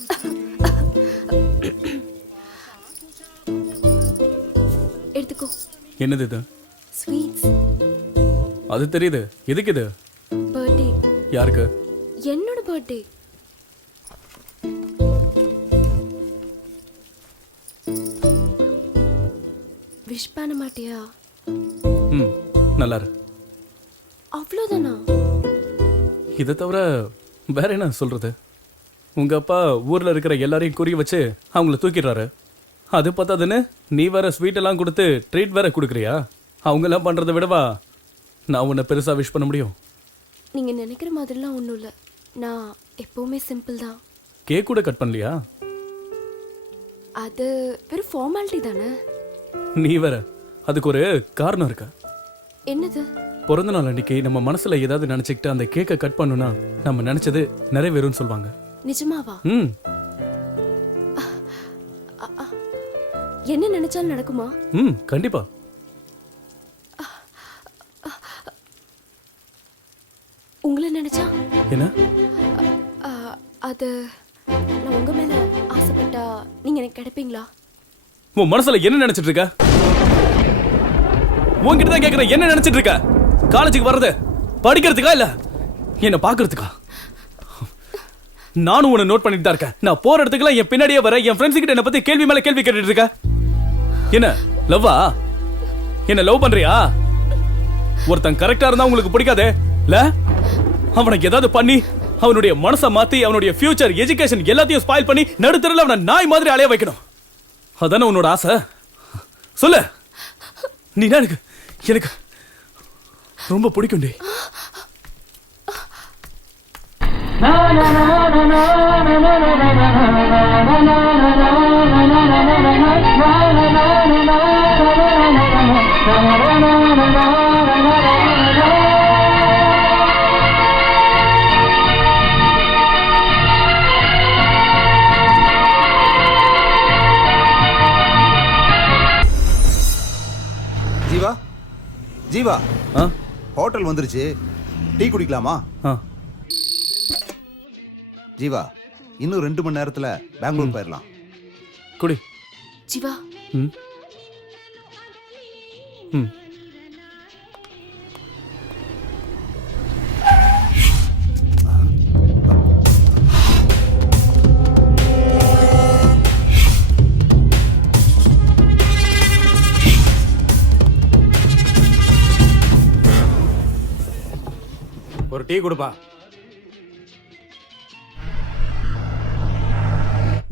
எடுத்துக்கோ. என்னது இது? ஸ்வீட்ஸ். அது தெரியுது. எதுக்கு இது? பர்த்டே. யாருக்கு? என்னோட பர்த்டே. விஷ் பண்ண மாட்டியா? நல்லா இரு. அவ்வளோதானா? இதை தவிர வேற என்ன சொல்றது? உங்க அப்பா ஊர்ல இருக்கிற எல்லாரையும் குறி வச்சு அவங்கள தூக்கிடுறாரு. அது பத்தாதுன்னு நீ வேற ஸ்வீட் எல்லாம் கொடுத்து ட்ரீட் வேற கொடுக்குறியா? அவங்க எல்லாம் பண்றதை விடவா நான் உன்னை பெருசா விஷ் பண்ண முடியும்? நீங்க நினைக்கிற மாதிரிலாம் ஒன்றும் இல்லை. நான் எப்பவுமே சிம்பிள் தான். கேக் கூட கட் பண்ணலையா? அது வெறும் ஃபார்மாலிட்டி தானே. நீ வேற. அதுக்கு ஒரு காரணம் இருக்கு. என்னது? பிறந்த நாள் அன்னைக்கு நம்ம மனசுல ஏதாவது நினைச்சுக்கிட்டு அந்த கேக்கை கட் பண்ணுனா நம்ம நினைச்சது நிறைவேறும்னு சொல்லுவாங்க. நிஜமாவா? என்ன நினைச்சாலும் நடக்குமா? கண்டிப்பா. என்ன? அது நான் உங்க மேல ஆசைப்பட்டா நீங்க எனக்கு கிடைப்பீங்களா? உன் மனசுல என்ன நினைச்சிட்டு இருக்க? உன்கிட்ட தான் கேக்குறேன், என்ன நினைச்சிட்டு இருக்க? காலேஜுக்கு வர்றது படிக்கிறதுக்கா இல்ல என்ன பாக்குறதுக்கா? நானும் உன்னை நோட் பண்ணிட்டு தான் இருக்கேன். நான் போற இடத்துக்குலாம் என் பின்னாடியே வர என் ஃப்ரெண்ட்ஸ் கிட்ட என்ன பத்தி கேள்வி மேல கேள்வி கேட்டுட்டு இருக்க. என்ன லவ்வா? என்ன லவ் பண்றியா? ஒருத்தன் கரெக்டா இருந்தா உங்களுக்கு பிடிக்காதே இல்ல? அவனுக்கு ஏதாவது பண்ணி அவனுடைய மனசை மாத்தி அவனுடைய ஃபியூச்சர் எஜுகேஷன் எல்லாத்தையும் ஸ்பாயில் பண்ணி நடுத்தரல அவனை நாய் மாதிரி அலைய வைக்கணும். அதானே உன்னோட ஆசை? சொல்லு. நீ எனக்கு எனக்கு ரொம்ப பிடிக்கும் டி. ஜீவா ஜீவா, ஹோட்டல் வந்துருச்சு, டீ குடிக்கலாமா? ஜீவா, இன்னும் 2 மணி நேரத்துல பெங்களூர் போயிடலாம். குடி. ஜீவா. ஒரு டீ கொடுப்பா.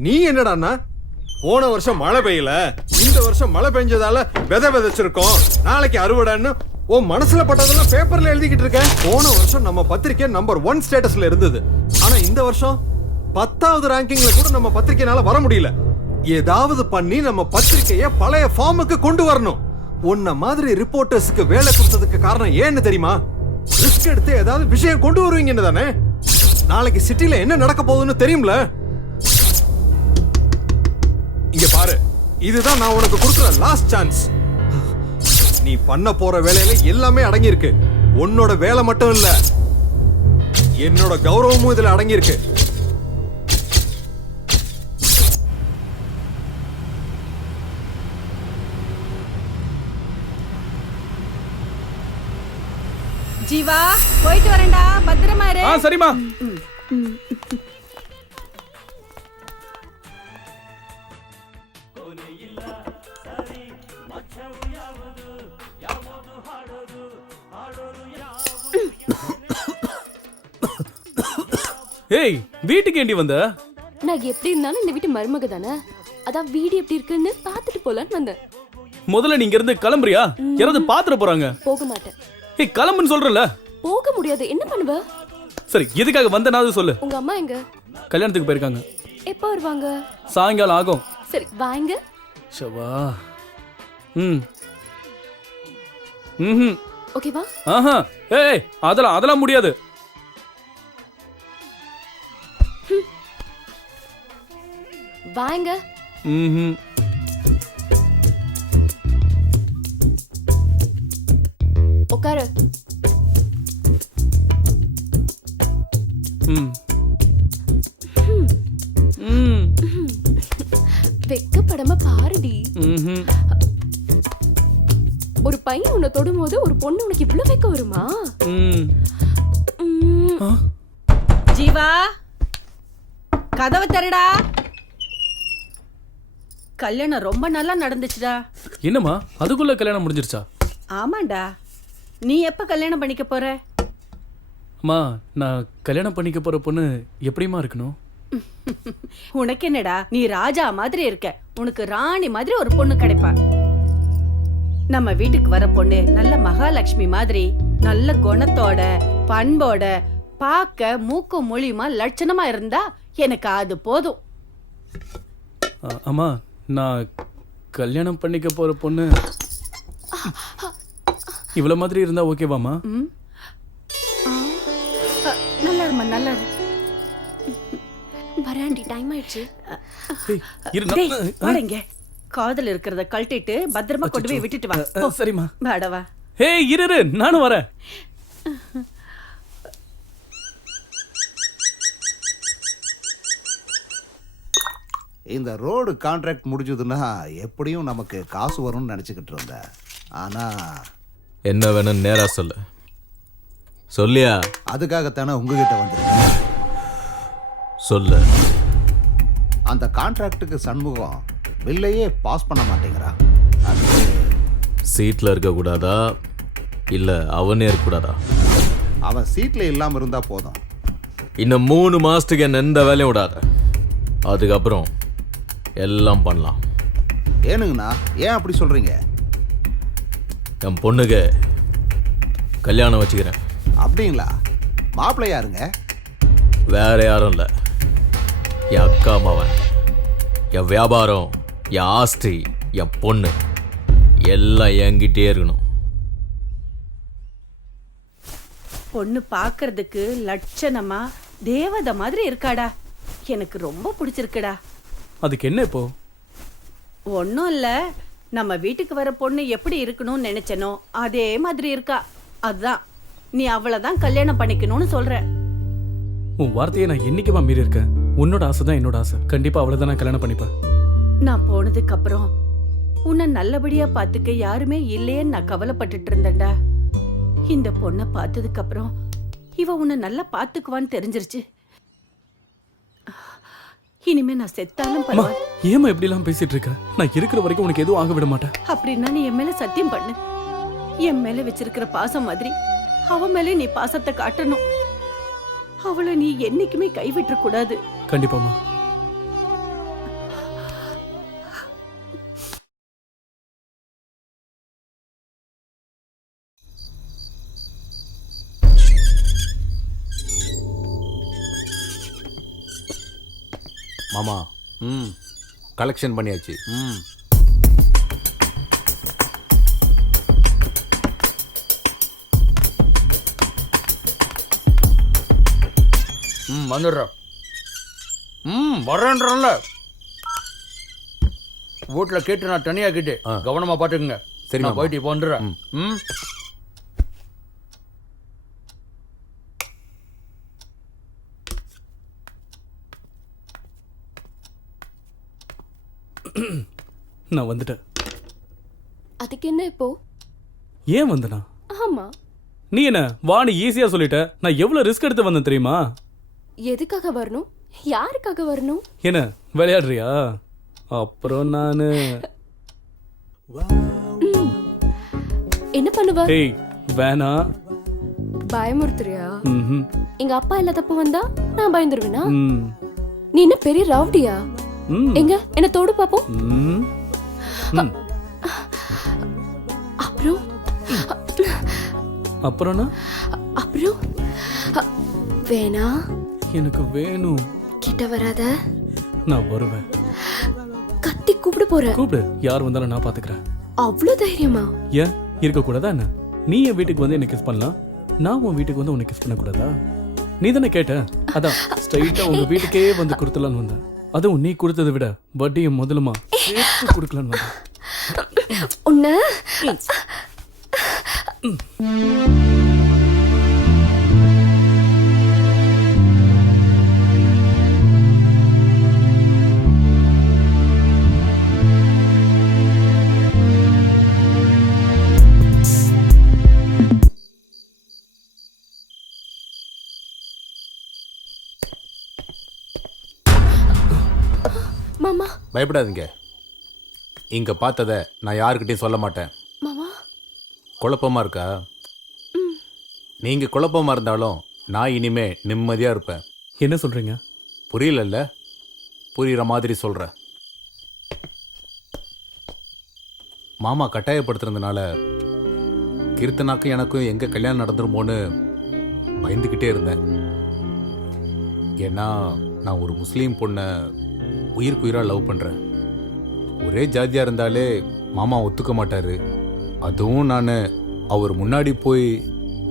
நீ என்னடான்னா போன வருஷம் மழை பெய்யல, இந்த வருஷம் மழை பெஞ்சதால விதை விதைச்சிருக்கோம், நாளைக்கு அறுவடைன்னு உன் மனசுல பட்டதெல்லாம் பேப்பர்ல எழுதிக்கிட்டு இருக்க. போன வருஷம் நம்ம பத்திரிக்கை நம்பர் 1 ஸ்டேட்டஸ்ல இருந்தது. ஆனா இந்த வருஷம் 10வது ரேங்கிங்ல கூட நம்ம பத்திரிக்கைனால வர முடியல. ஏதாவது பண்ணி நம்ம பத்திரிக்கைய பழைய ஃபார்முக்கு கொண்டு வரணும். உன்ன மாதிரி ரிப்போர்ட்டர்ஸ்க்கு வேலை கொடுத்ததுக்கு காரணம் ஏன்னு தெரியுமா? ரிஸ்க் எடுத்து ஏதாவது விஷயம் கொண்டு வருவீங்கன்னு தானே. நாளைக்கு சிட்டில என்ன நடக்க போகுதுன்னு தெரியும்ல. இங்க பாரு, இதுதான் நான் உனக்கு கொடுக்கிற லாஸ்ட் சான்ஸ். நீ பண்ண போற வேலையில எல்லாமே அடங்கி இருக்கு. உன்னோட வேலை மட்டும் இல்ல, என்னோட கௌரவமும் இதுல அடங்கி இருக்கு. ஜீவா, போயிட்டு வரேன்டா, பத்திரமா இரு. சரிமா. ஏய், வீட்டுக்கு ஏண்டி வந்த? நான் எப்படி இருந்தாலும் இந்த வீட்டு மருமக தானே, அதான் வீடு எப்படி இருக்குன்னு பாத்துட்டு போலான்னு வந்தேன். முதல்ல நீங்க இருந்து கிளம்புறியா? யாராவது பாத்துற போறாங்க. போக மாட்டேன். ஏய், கிளம்புன்னு சொல்றல. போக முடியாது, என்ன பண்ணுவ? சரி, எதுக்காக வந்தனாவது சொல்லு. உங்க அம்மா எங்க? கல்யாணத்துக்கு போயிருக்காங்க. எப்போ வருவாங்க? சாயங்காலம் ஆகும். சரி, வாங்க. ஷவா. ஓகேவா? ஆஹா. ஏய், அதெல்லாம் முடியாது. வாங்க. உட்காரு. வெக்கப்படாம பாருடி. ஒரு பையன் உன்னை தொடும் போது ஒரு பொண்ணு உனக்கு இவ்வளவு வெக்க வருமா? ஜீவா, கதவை தரடா. கல்யாணம் ரொம்ப நல்லா நடந்துச்சுடா. என்னம்மா, அதுக்குள்ள கல்யாணம் முடிஞ்சிருச்சா? ஆமாண்டா. நீ எப்ப கல்யாணம் பண்ணிக்க போற? அம்மா, நான் கல்யாணம் பண்ணிக்க போற பொண்ணு எப்படிமா இருக்கணும்? உனக்கு என்னடா, நீ ராஜா மாதிரி இருக்க, உனக்கு ராணி மாதிரி ஒரு பொண்ணு கிடைப்பா. நம்ம வீட்டுக்கு வர பொண்ணு நல்ல மகாலட்சுமி மாதிரி, நல்ல குணத்தோட பண்போட, பார்க்க மூக்கும் மொழியுமா லட்சணமா இருந்தா எனக்கு அது போதும். அம்மா, நான் கல்யாணம் பண்ணிக்க போற பொண்ணு இவ்வளவு மாதிரி இருந்தா ஓகேவாமா? நல்லா இருமா, நல்லா வராண்டி, டைம் ஆயிடுச்சு. வாடங்க, காதல் இருக்கிறத கழட்டிட்டு பத்திரமா கொண்டு போய் விட்டுட்டு வா. சரிம்மா. வாடவா. ஹே, இரு, நானும் வரேன். இந்த ரோடு கான்ட்ராக்ட் முடிஞ்சதுன்னா எப்படியும் நமக்கு காசு வரும்னு நினச்சிக்கிட்டு இருந்தேன். ஆனால் என்ன வேணும்னு நேரா சொல்லு. சொல்லியா? அதுக்காகத்தானே உங்ககிட்ட வந்திருக்கேன். சொல்லு. அந்த கான்ட்ராக்டுக்கு சண்முகம் பில்லையே பாஸ் பண்ண மாட்டேங்கிறான். அது சீட்டில் இருக்கக்கூடாதா இல்லை அவனே இருக்கக்கூடாதா? அவன் சீட்டில் இல்லாமல் இருந்தால் போதும். இன்னும் 3 மாசத்துக்கு என்ன எந்த வேலையும் விடாத. அதுக்கப்புறம் எல்லாம் பண்ணலாம். ஏனுங்கண்ணா, ஏன் அப்படி சொல்கிறீங்க? என் பொண்ணுக்கு கல்யாணம் வச்சுக்கிறேன். அப்படிங்களா? மாப்பிள்ளை யாருங்க? வேற யாரும் இல்லை, என் அக்கா மவன். என் வியாபாரம், என் ஆஸ்தி, என் பொண்ணு எல்லாம் என்கிட்டே இருக்கணும். பொண்ணு பார்க்கிறதுக்கு லட்சணமா தேவதை மாதிரி இருக்காடா. எனக்கு ரொம்ப பிடிச்சிருக்குடா. அதுக்கு என்ன இப்போ? ஒன்றும் இல்லை, நம்ம வீட்டுக்கு வர பொண்ணு எப்படி இருக்கணும்னு நினைச்சனோ அதே மாதிரி இருக்கா. அதுதான் நீ அவ்வளவுதான் கல்யாணம் பண்ணிக்கணும்னு சொல்ற. உன் வார்த்தையை நான் என்னைக்குமா மீறி இருக்கேன்? உன்னோட ஆசை தான் என்னோட ஆசை. கண்டிப்பா அவ்வளவுதான் நான் கல்யாணம் பண்ணிப்பேன். நான் போனதுக்கு அப்புறம் உன்னை நல்லபடியா பாத்துக்க யாருமே இல்லையேன்னு நான் கவலைப்பட்டுட்டு இருந்தேன்டா. இந்த பொண்ணை பார்த்ததுக்கு அப்புறம் இவ உன்னை நல்லா பாத்துக்குவான்னு தெரிஞ்சிருச்சு. இனிமே நான் செத்தாலும் பரவாயில்ல. ஏமா இப்படி எல்லாம் பேசிட்டு இருக்க? நான் இருக்கிற வரைக்கும் உனக்கு எதுவும் ஆக விட மாட்டேன். அப்படின்னா நீ என் மேல சத்தியம் பண்ணு. என் மேல வச்சிருக்கிற பாசம் மாதிரி அவ மேல நீ பாசத்தை காட்டணும். அவளை நீ என்னைக்குமே கைவிட்ட கூடாது. கண்டிப்பாமா. மாமா, கலெக்ஷன் பண்ணியாச்சு. வந்துடுறேன். வரேன்றல வீட்டில் கேட்டு நான் தனியாக கேட்டு கவனமாக பார்த்துக்குங்க. சரி, நான் போயிட்டு இப்போ வந்துடுறேன். நான் வந்துட்டேன். அதுக்கு என்ன இப்போ? ஏன் வந்தனா? ஆமா, நீ என்ன வாணி ஈஸியா சொல்லிட்ட. நான் எவ்வளவு ரிஸ்க் எடுத்து வந்தேன் தெரியுமா? எதுக்காக வரணும்? யாருக்காக வரணும்? என்ன விளையாடுறியா? அப்புறம் நானு என்ன பண்ணுவ? ஏய் வேணா. பயமுறுத்துறியா? ம்ஹும். எங்க அப்பா எல்லா தப்பு வந்தா நான் பயந்துருவேனா? ம். நீ என்ன பெரிய ரவுடியா? ம். எங்க என்ன தோடு பாப்போம். ம். ம். அப்புறம் அப்புறம்னா? அப்புறம் வேணா. எனக்கு வேணும். கிட்ட வராத. நான் வருவேன். கத்தி கூப்பிட போற. கூப்பிடு, யார் வந்தாலும் நான் பாத்துக்கிறேன். அவ்வளவு தைரியமா? ஏன் இருக்க கூடாதா என்ன? நீ என் வீட்டுக்கு வந்து என்ன கிஸ் பண்ணலாம், நான் உன் வீட்டுக்கு வந்து உன்னை கிஸ் பண்ண கூடாதா? நீ தானே கேட்ட, அதான் ஸ்ட்ரைட்டா உங்க வீட்டுக்கே வந்து கொடுத்துலான்னு வந்தேன். அதுவும் நீ கொடுத்ததை விட வட்டியும் முதலுமா சேர்த்து கொடுக்கலான்னு வந்தேன். உன்ன மாமா. பயப்படாதீங்க. இங்க பார்த்தத நான் யாருக்கிட்டையும் சொல்ல மாட்டேன். மாமா குழப்பமா இருக்கா? நீங்க குழப்பமா இருந்தாலும் நான் இனிமே நிம்மதியா இருப்பேன். என்ன சொல்றீங்க? புரியலல்ல? புரியுற மாதிரி சொல்றேன். மாமா கட்டாயப்படுத்துறதுனால கீர்த்தனாக்கும் எனக்கும் எங்க கல்யாணம் நடந்துருமோன்னு பயந்துக்கிட்டே இருந்தேன். ஏன்னா நான் ஒரு முஸ்லீம் பொண்ணை உயிருக்கு உயிராக லவ் பண்ணுறேன். ஒரே ஜாதியாக இருந்தாலே மாமா ஒத்துக்க மாட்டார். அதுவும் நான் அவர் முன்னாடி போய்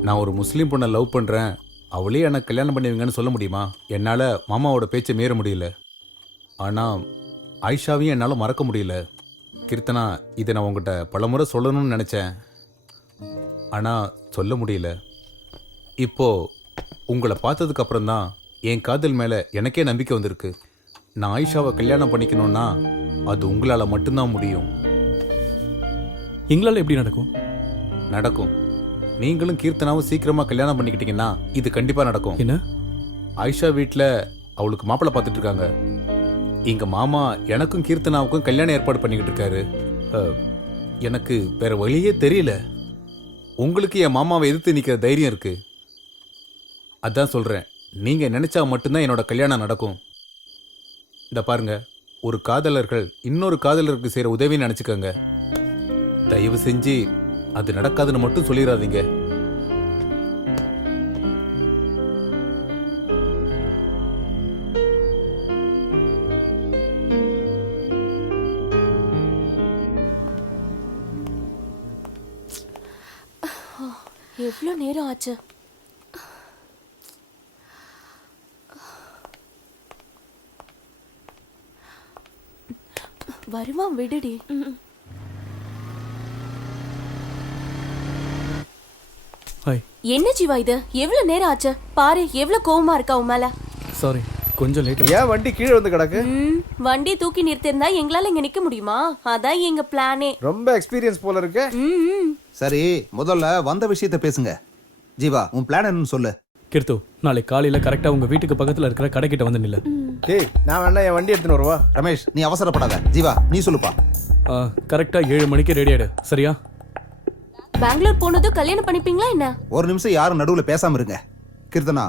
நான் ஒரு முஸ்லீம் பொண்ணை லவ் பண்ணுறேன், அவளே எனக்கு கல்யாணம் பண்ணுவீங்கன்னு சொல்ல முடியுமா? என்னால் மாமாவோட பேச்சை மீற முடியல. ஆனால் ஆயிஷாவையும் என்னால் மறக்க முடியல. கீர்த்தனா, இதை நான் உங்கள்கிட்ட பலமுறை சொல்லணும்னு நினச்சேன், ஆனால் சொல்ல முடியல. இப்போது உங்களை பார்த்ததுக்கு அப்புறம் தான் என் காதல் மேலே எனக்கே நம்பிக்கை வந்திருக்கு. நான் ஆயிஷாவை கல்யாணம் பண்ணிக்கணும்னா அது உங்களால மட்டும்தான் முடியும். எங்களால எப்படி நடக்கும்? நடக்கும். நீங்களும் கீர்த்தனாவும் சீக்கிரமா கல்யாணம் பண்ணிக்கிட்டீங்கன்னா இது கண்டிப்பா நடக்கும். என்ன? ஆயிஷா வீட்ல அவளுக்கு மாப்பிள்ளை பார்த்துட்டு இருக்காங்க. எங்க மாமா எனக்கும் கீர்த்தனாவுக்கும் கல்யாணம் ஏற்பாடு பண்ணிக்கிட்டு இருக்காரு. எனக்கு வேற வழியே தெரியல. உங்களுக்கு என் மாமாவை எதிர்த்து நிக்கிற தைரியம் இருக்கு. அதான் சொல்றேன், நீங்க நினைச்சா மட்டும்தான் என்னோட கல்யாணம் நடக்கும். இந்த பாருங்க, ஒரு காதலர்கள் இன்னொரு காதலருக்கு செய்யற உதவின்னு நினைச்சுக்கோங்க. தயவு செஞ்சு அது நடக்காதுன்னு மட்டும் சொல்லிடாதீங்க. எவ்வளவு நேரம் ஆச்சு? வருவான், விடுடி. என்ன ஜீவா இது? எவ்வளவு நேரம் ஆச்சு பாரு. எவ்வளவு கோவமா இருக்கா உன் மேல. சாரி, கொஞ்சம் லேட். ஏன் வண்டி கீழே வந்து கிடக்கு? வண்டி தூக்கி நிறுத்திருந்தா எங்களால இங்க நிக்க முடியுமா? அதான் எங்க பிளானே. ரொம்ப எக்ஸ்பீரியன்ஸ் போல இருக்கு. சரி, முதல்ல வந்த விஷயத்தை பேசுங்க. ஜீவா, உன் பிளான் என்னன்னு சொல்லு. கீர்த்து, நாளை காலையில கரெக்டா உங்க வீட்டுக்கு பக்கத்துல இருக்கிற கடைக்கிட்ட வந்து நில்ல. டேய், நான் வேணா என் வண்டி எடுத்துன்னு வருவா. ரமேஷ், நீ அவசரப்படாத. ஜீவா, நீ சொல்லுப்பா. கரெக்டா 7 மணிக்கு ரெடி ஆயிடு, சரியா? பெங்களூர் போனதும் கல்யாணம் பண்ணிப்பீங்களா என்ன? ஒரு நிமிஷம் யாரும் நடுவுல பேசாம இருங்க. கீர்த்தனா,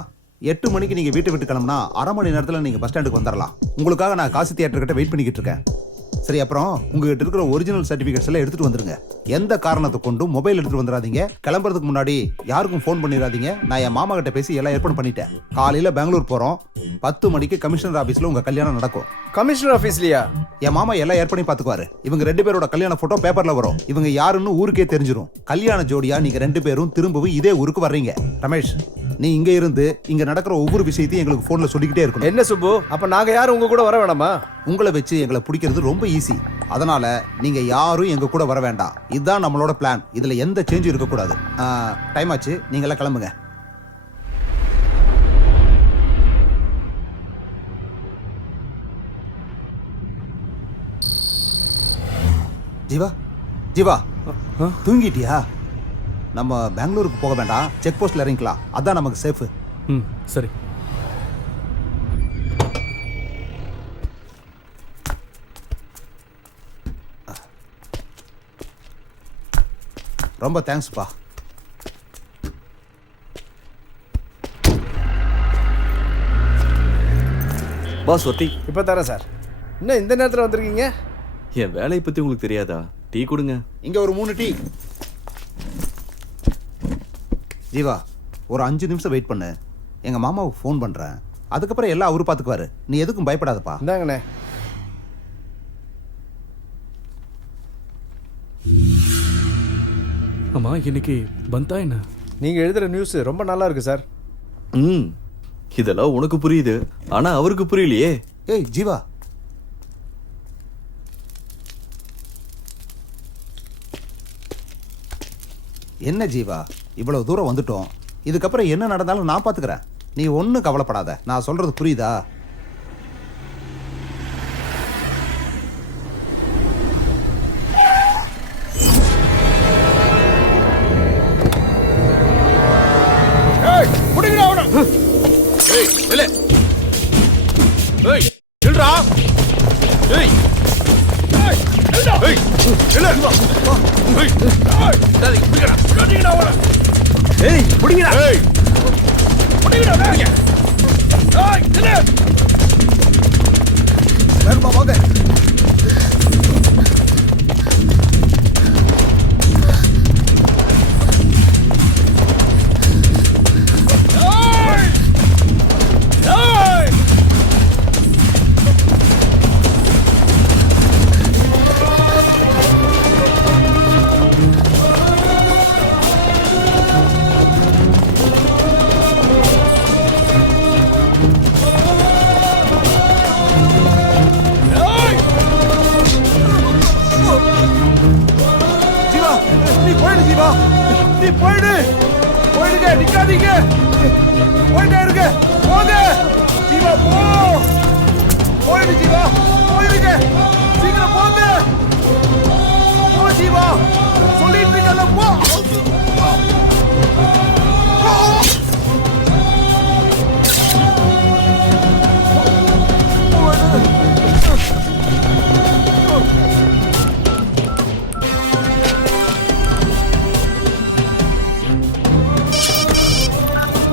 8 மணிக்கு நீங்க வீட்டை விட்டு கிளம்புனா அரை மணி நேரத்துல நீங்க பஸ் ஸ்டாண்டுக்கு வந்துடலாம். உங்களுக்காக நான் காசி தியேட்டர் கிட்ட வெயிட் பண்ணிக்கிட்டு இருக்கேன். சரி, அப்புறம் உங்ககிட்ட இருக்கிற ஒரிஜினல் சர்டிபிகேட்ஸ் எல்லாம் எடுத்துட்டு வந்துருங்க. எந்த காரணத்தை கொண்டும் மொபைல் எடுத்துட்டு வந்துடாதீங்க. கிளம்புறதுக்கு முன்னாடி யாருக்கும் ஃபோன் பண்ணிடாதீங்க. நான் என் மாமா கிட்ட பேசி எல்லாம் ஏற்பாடு பண்ணிட்டேன். காலையில பெங்களூர் போறோம். 10 மணிக்கு கமிஷனர் ஆபீஸ்ல உங்க கல்யாணம் நடக்கும். கமிஷனர் ஆபீஸ்லயா? என் மாமா எல்லாம் ஏற்பாடு பாத்துக்குவாரு. இவங்க 2 பேரோட கல்யாண போட்டோ பேப்பர்ல வரும். இவங்க யாருன்னு ஊருக்கே தெரிஞ்சிரும். கல்யாண ஜோடியா நீங்க 2 பேரும் திரும்பவும் இதே ஊருக்கு வர்றீங்க. ரமேஷ், நீ இங்க இருந்து இங்க நடக்கிற ஒவ்வொரு விஷயத்தையும் எங்களுக்கு போன்ல சொல்லிக்கிட்டே இருக்கணும். என்ன சுப்பு, அப்ப நாங்க யாரும் உங்க கூட வர வேணாமா? உங்களை வச்சு எங்களை பிடிக்கிறது ரொம்ப ஈஸி. அதனால நீங்க யாரும் எங்க கூட வர வேண்டாம். இதுதான் நம்மளோட பிளான். இதுல எந்த சேஞ்சும் இருக்க கூடாது. டைம் ஆச்சு, நீங்க எல்லாம் கிளம்புங்க. ஜீவா, ஜீவா, தூங்கிட்டியா? நம்ம பெங்களூருக்கு போக வேண்டாம், செக் போஸ்ட்ல இறங்கிக்கலாம். அதான் நமக்கு சேஃப். சரி. ரொம்ப தேங்க்ஸ்ப்பா. பாஸ் ஒட்டி இப்ப தரேன் சார். இன்னும் இந்த நேரத்துல வந்திருக்கீங்க? என் வேலையை பத்தி உங்களுக்கு தெரியாதா? டீ கொடுங்க. இங்க ஒரு 3 டீ. ஜீவா, ஒரு 5 நிமிஷம் வெயிட் பண்ணு. எங்க மாமாவுக்கு ஃபோன் பண்றேன். அதுக்கப்புறம் எல்லாம் அவரு பாத்துக்குவாரு. நீ எதுக்கும் பயப்படாதப்பா. இந்தாங்கண்ணே. ஆமா, இன்னைக்கு பந்தா என்ன? நீங்க எழுதுற நியூஸ் ரொம்ப நல்லா இருக்கு சார். இதெல்லாம் உனக்கு புரியுது, ஆனா அவருக்கு புரியலையே. ஏய் ஜீவா, என்ன ஜீவா, இவ்வளவு தூரம் வந்துட்டோம். இதுக்கப்புறம் என்ன நடந்தாலும் நான் பாத்துக்கிறேன். நீ ஒன்னும் கவலைப்படாத. நான் சொல்றது புரியுதா? போயிடுங்க, நிக்காதீங்க. போயிட்டே இருங்க. போங்க ஜீவா, போ. போயிடு ஜீவா, போயிடுங்க. சீக்கிரம் போங்க. போ ஜீவா, சொல்லிட்டு இருக்கல, போ.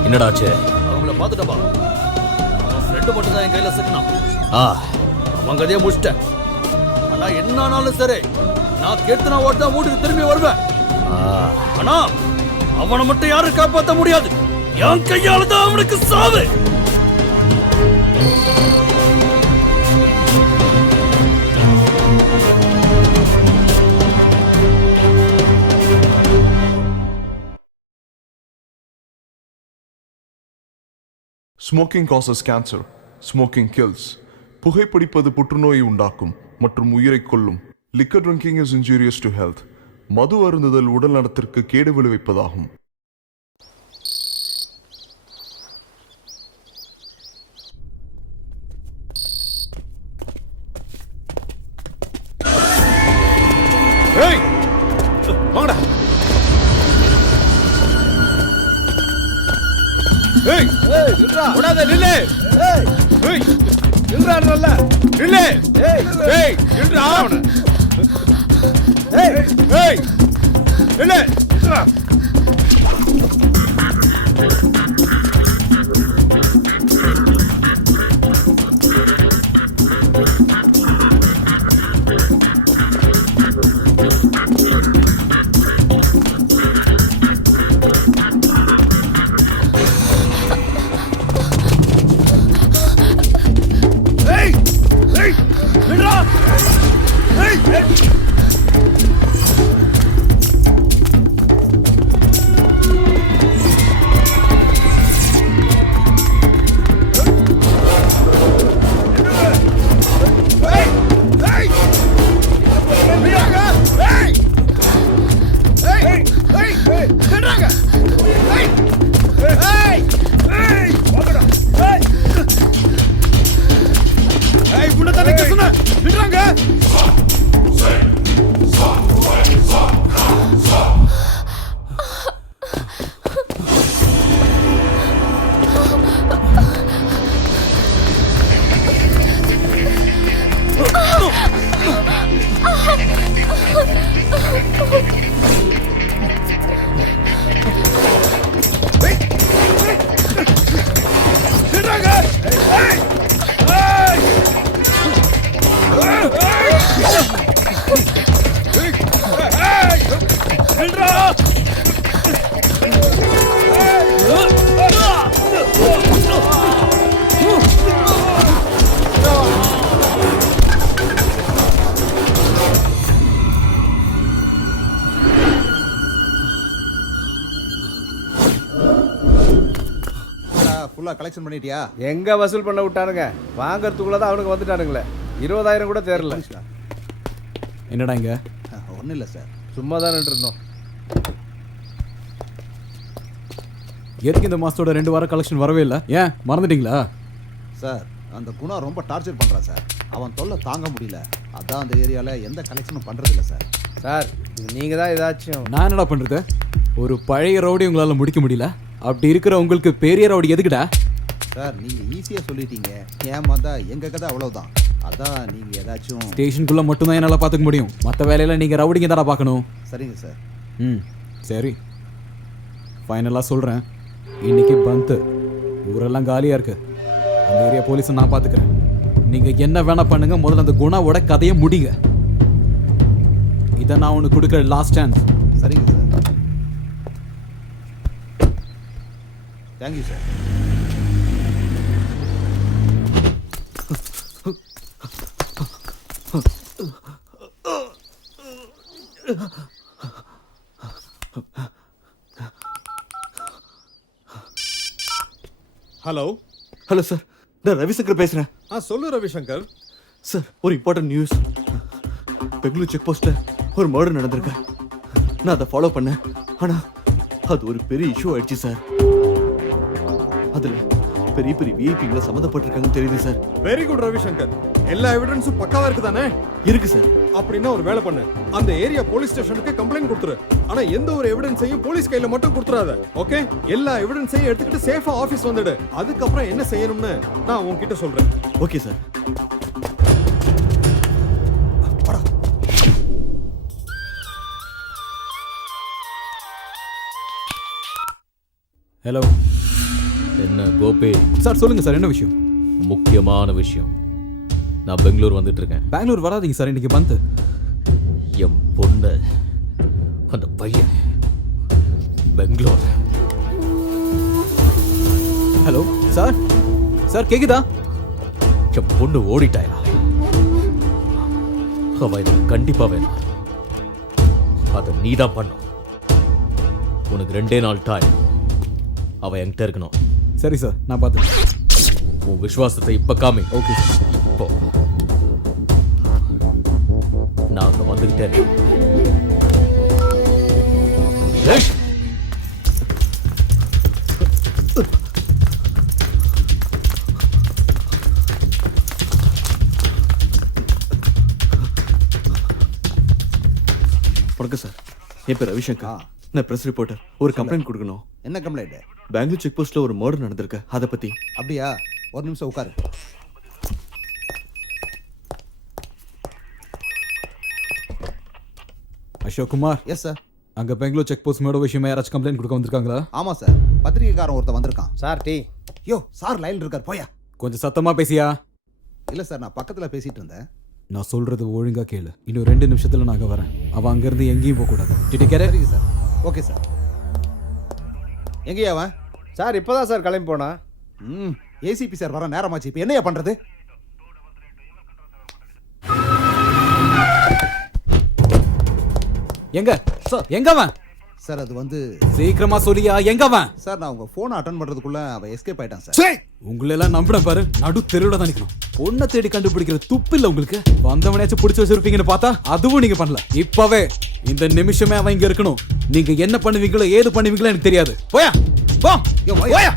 என்னடாச்சு? அவங்கள பார்த்துட்டப்பா. அவன் ஃப்ரெண்டு மட்டும் தான் என் கையில சிக்கணும். ஆ, அவன் கதையை முடிச்சிட்டேன். ஆனா என்ன ஆனாலும் சரி, நான் கீர்த்தனா ஓட்டு தான் வீட்டுக்கு திரும்பி வருவேன். ஆனா அவனை மட்டும் யாரும் காப்பாற்ற முடியாது. என் கையால தான் அவனுக்கு சாவு. Smoking causes cancer, smoking kills. புகைப்பிடிப்பது புற்றுநோயை உண்டாக்கும் மற்றும் உயிரை கொல்லும். Liquor drinking is injurious to health. மது அருந்துதல் உடல் நலத்திற்கு கேடு விளைவிப்பதாகும். ஏய், வாங்கடா. ஏய், நில்றா. ஓடாத, நில்லு. ஏய், நில்றா, நல்ல. நில்லு. ஏய், நில்றா. ஏய், நில்லு. நில்றா. ஏய், ஏய், நில்றா. ஏய், ஏய். கலெக்ஷன் பண்ணிட்டியா? எங்க வசூல் பண்ண விட்டானுங்க? வாங்கறதுக்குள்ள தான் அவனுக்கு வந்துட்டானுங்களே. 20,000 கூட தேரல. என்னடா இங்க? ஒன்றும் இல்லை சார், சும்மா தான் இருந்தோம். எதுக்கு இந்த மாசத்தோட 2 வாரம் கலெக்ஷன் வரவே இல்லை? ஏன் மறந்துட்டீங்களா? சார், அந்த குணா ரொம்ப டார்ச்சர் பண்ணுறான் சார். அவன் தொல்லை தாங்க முடியல. அதான் அந்த ஏரியாவில் எந்த கலெக்ஷனும் பண்ணுறதில்ல சார். சார், இது நீங்கள் தான் ஏதாச்சும். நான் என்னடா பண்ணுறது? ஒரு பழைய ரவுடி உங்களால் முடிக்க முடியல. அப்படி இருக்கிற உங்களுக்கு பெரிய ரவுடி எதுக்குடா? சார், நீங்கள் ஈஸியாக சொல்லிட்டீங்க. ஏமாந்தா எங்கள் கதை அவ்வளோதான். அதான் நீங்கள் ஏதாச்சும். ஸ்டேஷனுக்குள்ளே மட்டும்தான் என்னால் பார்த்துக்க முடியும். மற்ற வேலையில் நீங்கள் ரவுடிங்க தானே பார்க்கணும். சரிங்க சார். ம், சரி. ஃபைனலாக சொல்கிறேன், இன்னைக்கு பந்து ஊரெல்லாம் காலியாக இருக்கு. அந்த ஏரியா போலீஸை நான் பார்த்துக்கிறேன். நீங்கள் என்ன வேணா பண்ணுங்க, முதல்ல அந்த குணாவோட கதையை முடிங்க. இதை நான் உனக்கு கொடுக்குற லாஸ்ட் சான்ஸ். சரிங்க sir. Thank you sir. Hello hello sir, நான் ரவிசங்கர் பேசுறேன். சொல்லு ரவிசங்கர். சார், ஒரு இம்பார்ட்டன்ட் நியூஸ். பெங்களூர் செக் போஸ்ட்ல ஒரு மர்டர் நடந்திருக்கு. நான் அதை ஃபாலோ பண்ணேன். ஆனா அது ஒரு பெரிய இஷ்யூ ஆயிடுச்சு சார். அதுல பெரிய பெரிய விஐபிங்களை சம்மந்தப்பட்டிருக்காங்கன்னு தெரியுது சார். Very good Ravishankar. எல்லா எவிடன்ஸும் பக்காவா இருக்கு தானே? இருக்கு சார். அப்படின்னா ஒரு வேலை பண்ணு, அந்த ஏரியா போலீஸ் ஸ்டேஷனுக்கு கம்ப்ளைண்ட் கொடுத்துரு. ஆனா எந்த ஒரு எவிடன்ஸையும் போலீஸ் கையில மட்டும் கொடுத்துறாத. ஓகே? எல்லா எவிடன்ஸையும் எடுத்துக்கிட்டு சேஃபா ஆபீஸ் வந்துடு. அதுக்கப்புறம் என்ன செய்யணும்னு நான் உன்கிட்ட சொல்றேன். Okay sir. ஹலோ. என்ன கோபி? சார் சொல்லுங்க சார், என்ன விஷயம்? முக்கியமான விஷயம். நான் பெங்களூர் வந்துட்டு இருக்கேன். பெங்களூர் வராதீங்க சார், இன்னைக்கு பந்து. என் பொண்ணு, அந்த பையன் பெங்களூர். Hello sir. சார் கேக்குதா? என் பொண்ணு ஓடிட்டாயா? அவ எனக்கு கண்டிப்பா வேணும். அதை நீதான் பண்ணும். உனக்கு 2 நாள் டைம். அவ என்கிட்ட இருக்கணும். சரி சார், நான் பார்த்தேன். உன் விசுவாசத்தை இப்ப காமி. ஓகே. இப்போ நான் அங்க வந்துகிட்டே வணக்கம் சார். என் பேர் ரவிசங்கர். நான் பிரஸ் ரிப்போர்ட்டர். ஒரு கம்ப்ளைண்ட் கொடுக்கணும். என்ன கம்ப்ளைண்ட்? பெங்களூர் செக் போஸ்ட்ல ஒரு மர்டர் நடந்திருக்கு, அதை பத்தி. அப்படியா? ஒரு நிமிஷம் உட்காரு. அசோக் குமார். Yes sir. அங்க பெங்களூர் செக் போஸ்ட் மேட விஷயமா யாராச்சும் கம்ப்ளைண்ட் கொடுக்க வந்திருக்காங்களா? ஆமா சார், பத்திரிகைக்காரன் ஒருத்தன் வந்திருக்கான். Sir tea. யோ சார் லைன்ல இருக்கார், போயா. கொஞ்சம் சத்தமா பேசியா? இல்ல சார், நான் பக்கத்துல பேசிட்டு இருந்தேன். நான் சொல்றது ஒழுங்கா கேளு. இன்னும் 2 நிமிஷத்துல நான் அங்க வரேன். அவன் அங்க இருந்து எங்கேயும் போக கூடாது. சரிங்க சார். Okay sir. எங்கேயா அவன்? சார் இப்பதான் சார் கிளம்பி போனா. ஏசிபி சார் வர நேரமாச்சு. இப்போ என்னையா பண்றது? எங்க சார்? எங்க அவன்? சார் அது வந்து சீக்கிரமா சொல்லியா, எங்க அவன்? சார் நான் உங்க போன் அட்டெண்ட் பண்றதுக்குள்ள அவன் எஸ்கேப் ஆயிட்டான் சார். உங்களை எல்லாம் நம்பின பாரு, நடு தெருவுல தான் நிக்கணும். பொண்ணை தேடி கண்டுபிடிக்கிற துப்பு இல்ல உங்களுக்கு. வந்தவனையாச்சும் பிடிச்சு வச்சிருப்பீங்கன்னு பார்த்தா அதுவும் நீங்க பண்ணல. இப்பவே இந்த நிமிஷமே அவன் இங்க இருக்கணும். நீங்க என்ன பண்ணுவீங்களோ ஏது பண்ணுவீங்களோ எனக்கு தெரியாது. போயா போ. போயா.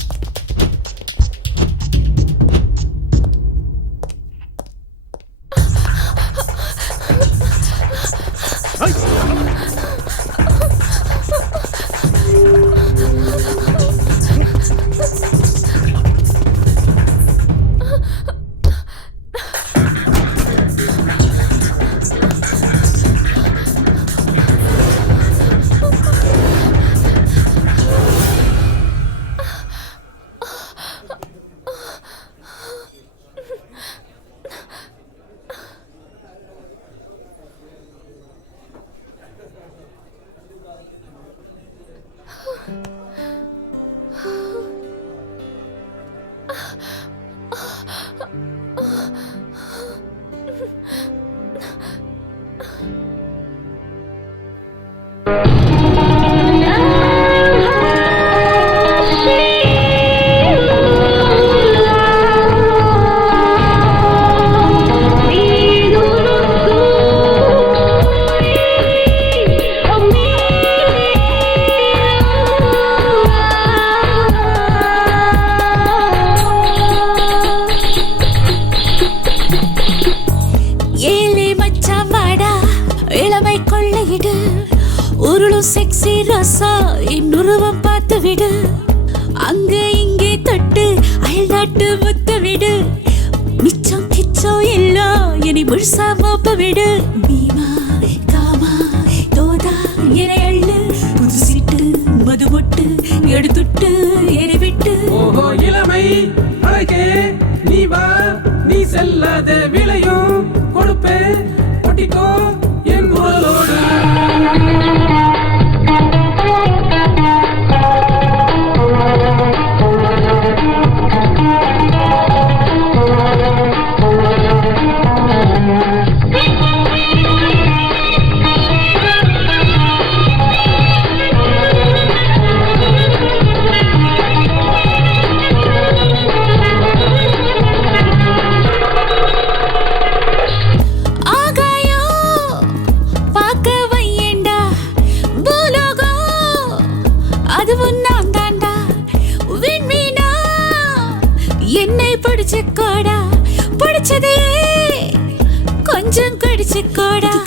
செக்ஸி ரசா இன்னொருவம் பார்த்து விடு. அங்க இங்கே தொட்டு அயல் நாட்டு முத்த விடு. மிச்சம் கிச்சம் எல்லாம் இனி முழுசா மோப்ப விடு. பீமா காமா தோதா என அள்ளு. புது சீட்டு மது மொட்டு எடுத்துட்டு எரிவிட்டு. ஓஹோ இளமை அழகே நீ வா, நீ செல்லாத விலையும் கொடுப்பே. ஒட்டிக்கோ என் குரலோடு.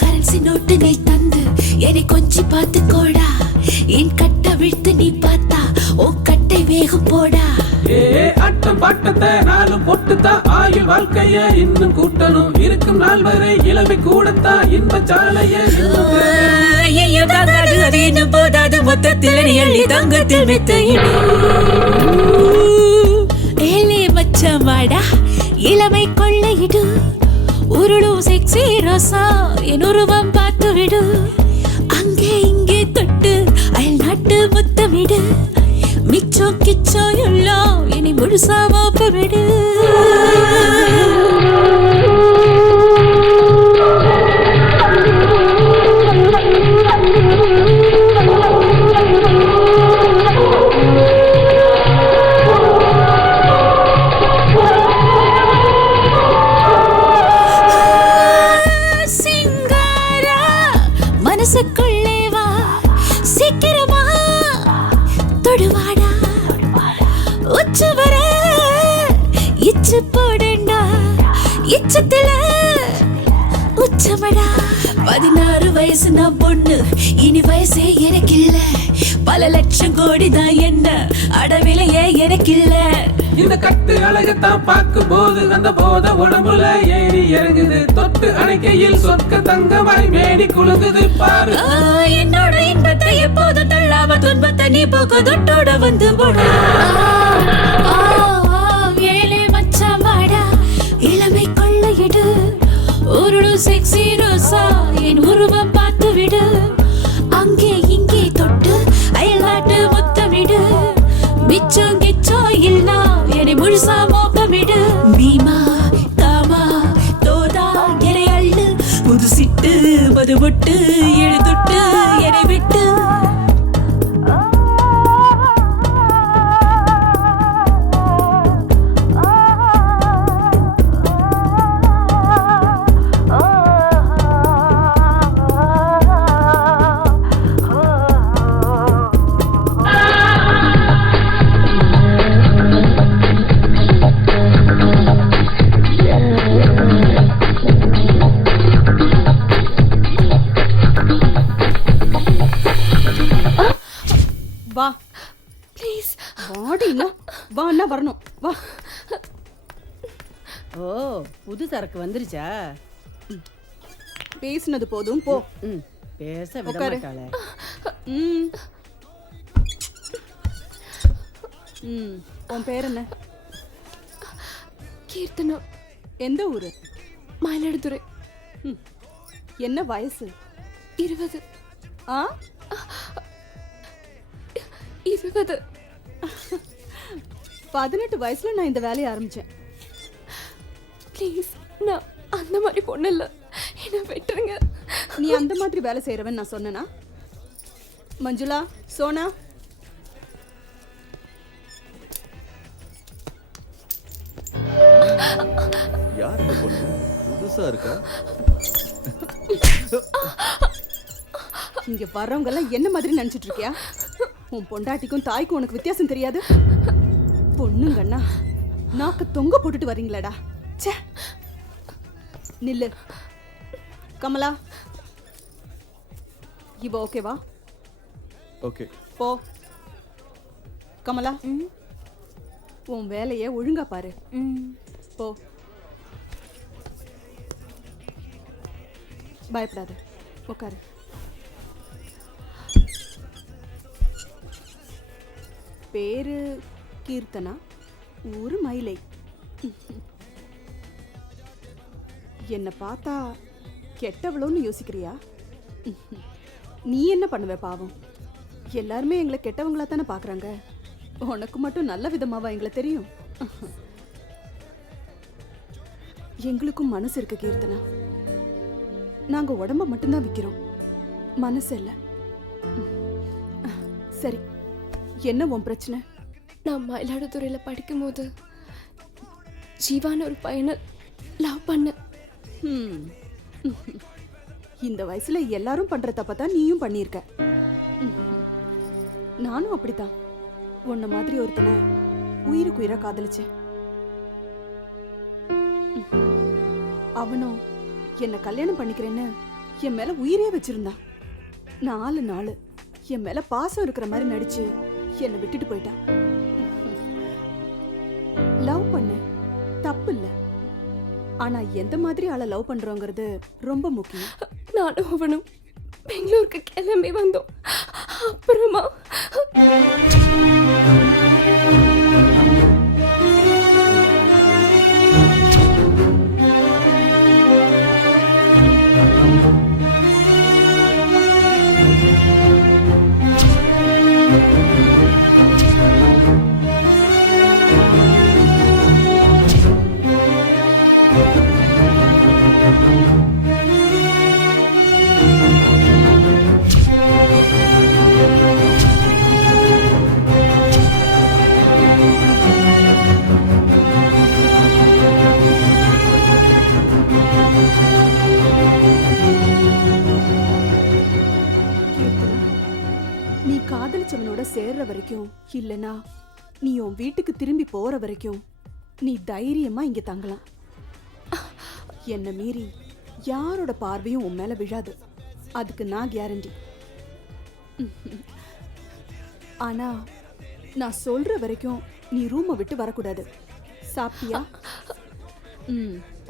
கரன்சி நோட்டு நீ தந்து என்னை கொஞ்சி பார்த்து கோடா என் கட்ட விழுத்து நீ பார்த்தா ஓ கட்டை வேகம் போடா அட்டம் பாட்டத்தை நாளும் பொட்டுத்தான் ஆயுள் வாழ்க்கைய இன்னும் கூட்டணும் இருக்கும் நாள் வரை இளமை கூடத்தான் இன்ப சாலைய போதாது மொத்தத்தில் எள்ளி தங்கத்தில் மெத்தையிடு ஏலே மச்சமாடா இளமை கொள்ளையிடு உருளும் செக்ஸி ரோசா என் உருவம் பார்த்து விடு அங்கே இங்கே தொட்டு அயல் நாட்டு முத்தமிடு மிச்சம் கிச்சம் எல்லாம் இனி முழுசா மாப்ப விடு சிங்காரா மனசுக்குள்ளே வா சீக்கிரமா தொடுவாடா உச்சு வர இச்சு போடண்டா இச்சத்துல உச்சமடா 16 வயசு நான் பொண்ணு இனி வயசே எனக்கு இல்ல பல லட்சம் கோடி தான் என்ன அடவிலையே எனக்கு இல்ல இந்த கட்டு அழகத்தான் பார்க்கும் போது அந்த போத உடம்புல ஏறி இறங்குது தொட்டு அணைக்கையில் சொற்க தங்கமாய் மேடி குலுங்குது பாரு என்னோட இன்பத்தை எப்போதும் தள்ளாம துன்பத்தை நீ போக்கு தொட்டோட வந்து போடா ஏழே மச்சமாடா இளமை கொள்ளையிடு உருளு செக்ஸி ரோசா என் உருவம் பார்த்து விடு அங்கே இங்கே தொட்டு அயல்நாட்டு முத்தமிடு மிச்சம் கிச்சம் இல்லா என்னை முழுசா மோப்பமிடு மீமா தாமா தோதா என்னை அள்ளு புது சிட்டு மது பொட்டு எழுதுட்டு என்னை விட்டு வா ப்ளீஸ் வாடி வா அண்ணா வரணும் வா ஓ புது சரக்கு வந்துருச்சா பேசுனது போதும் போ பேச விட மாட்டாளே உன் பேர் என்ன? கீர்த்தனா. எந்த ஊரு? மயிலாடுதுறை. என்ன வயசு? 20. ஆ 20. 18 வயசுல நான் இந்த வேலையை ஆரம்பிச்சேன். ப்ளீஸ், நான் அந்த மாதிரி பொண்ணு இல்லை, என்ன விட்டுருங்க. நீ அந்த மாதிரி வேலை செய்யறவன் நான் சொன்னேனா? மஞ்சுளா, சோனா, யார் இந்த பொண்ணு? புதுசா இருக்கா? இங்க வர்றவங்க எல்லாம் என்ன மாதிரி நினைச்சிட்டு இருக்கியா? உன் பொண்டாட்டிக்கும் தாய்க்கும் உனக்கு வித்தியாசம் தெரியாது? பொண்ணுங்கண்ணா நாக்க தொங்க போட்டுட்டு வர்றீங்களாடா. ச்சே, நில்லு. கமலா, இவ ஓகேவா? ஓகே. போ. கமலா, உன் வேலையை ஒழுங்கா பாரு. போ. பயப்படாத, உட்காரு. பேரு கீர்த்தனா, ஊரு மயிலை. என்ன பார்த்தா கெட்டவளோன்னு யோசிக்கிறியா? நீ என்ன பண்ணுவ பாவம்? எல்லாருமே எங்களை கெட்டவங்களா தானே பாக்குறாங்க. உனக்கு மட்டும் நல்ல விதமாவா எங்களை தெரியும்? எங்களுக்கும் மனசு இருக்கு கீர்த்தனா. நாங்க உடம்ப மட்டும்தான் விக்கிறோம், மனசு இல்ல. சரி, என்ன உன் பிரச்சனை? நான் மயிலாடுதுறையில படிக்கும்போது ஜீவான ஒரு பையனை லவ் பண்ண. இந்த வயசுல எல்லாரும் பண்ற தப்பதான் நீயும் பண்ணியிருக்க. நானும் அப்படித்தான் உன்ன மாதிரி ஒருத்தனை உயிருக்கு உயிரா காதலிச்சேன். அவனும் என்ன கல்யாணம் பண்ணிக்கிறேன்னு என் மேல உயிரே வச்சிருந்தான். 4 நாள் என் மேல பாசம் இருக்கிற மாதிரி நடிச்சு என்னை விட்டுட்டு போயிட்டான். லவ் பண்ண தப்பு இல்ல, ஆனா எந்த மாதிரி ஆளை லவ் பண்றோங்கிறது ரொம்ப முக்கியம். நானும் அவனும் பெங்களூருக்கு கிளம்பி வந்தோம். அப்புறமா நீ காதலிச்சவனோட சேர்ற வரைக்கும் இல்லனா நீ உன் வீட்டுக்கு திரும்பி போற வரைக்கும் நீ தைரியமா இங்க தங்கலாம். என்ன மீறி யாரோட பார்வையும் உன் மேல விழாது, அதுக்கு நான் கேரண்டி. ஆனா நான் சொல்ற வரைக்கும் நீ ரூமை விட்டு வரக்கூடாது. சாப்பிட்டியா?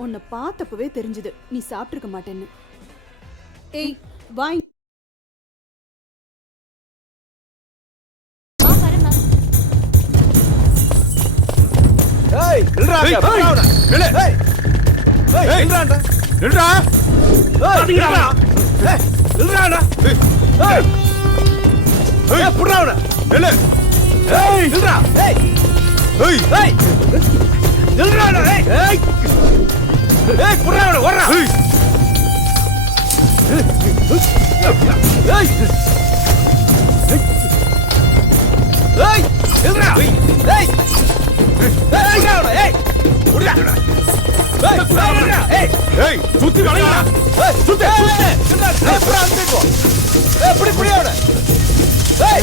உன்னை பார்த்தப்பவே தெரிஞ்சது நீ சாப்பிட்டிருக்க மாட்டேன்னு. ஏய் வாய். ஏய் நில்றாங்க புறாவனா நில்லு. ஏய் ஏய் நில்றாடா நில்றா. ஏய் நில்றா. ஏய் நில்றாடா. ஏய் ஏய் புறாவனா நில்லு. ஏய் நில்றா. ஏய் ஏய் ஏய் நில்றாடா. ஏய் ஏய் ஏய் புறாவனா வர்றா. ஏய் ஏய் ஏய் நில்றா. ஏய் ஏய் சுத்தி வளையா. ஏய் சுத்தி ஏய் புறா அடிக்கோ. ஏய் புடி புடி அவன. ஏய்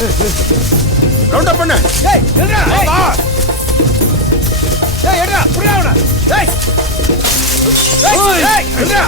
ரவுண்ட் அப் பண்ணு. ஏய் எட்ரா. வா. ஏய் எட்ரா புடி அவன. ஏய் ஏய் எட்ரா.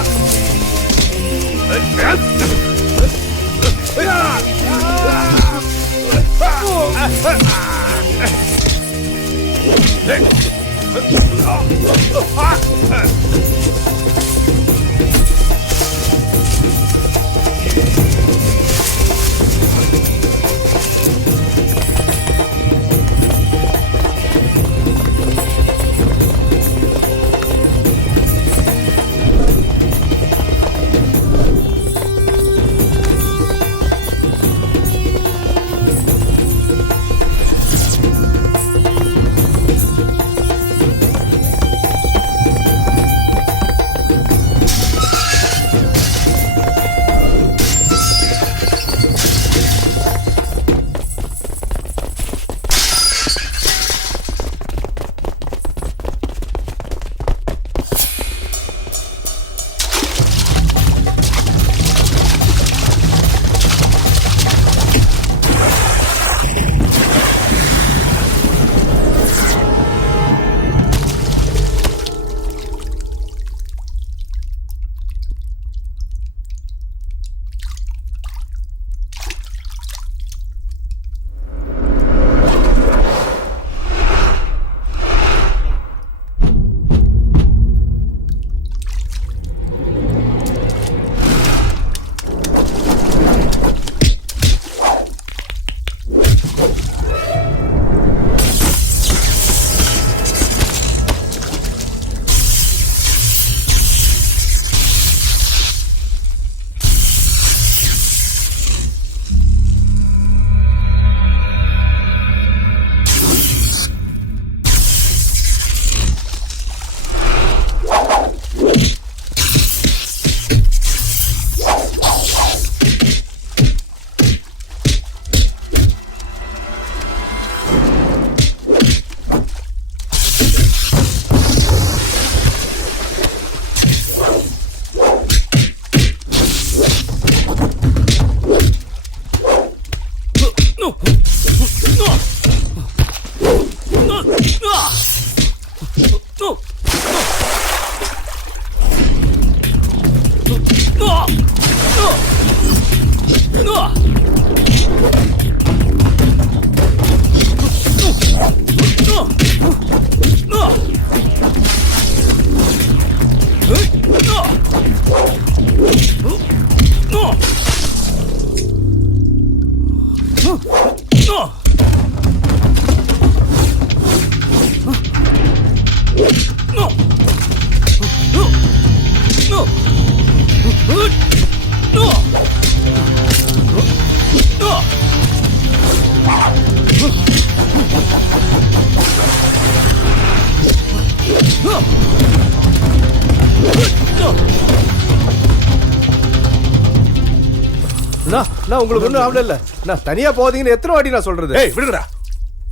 நான் உங்களுக்கு ஒன்றும் ஆகல இல்ல நான் தனியா போதீங்கன்னு எத்தனை வாட்டி நான் சொல்றது? ஏய் விடுங்கடா.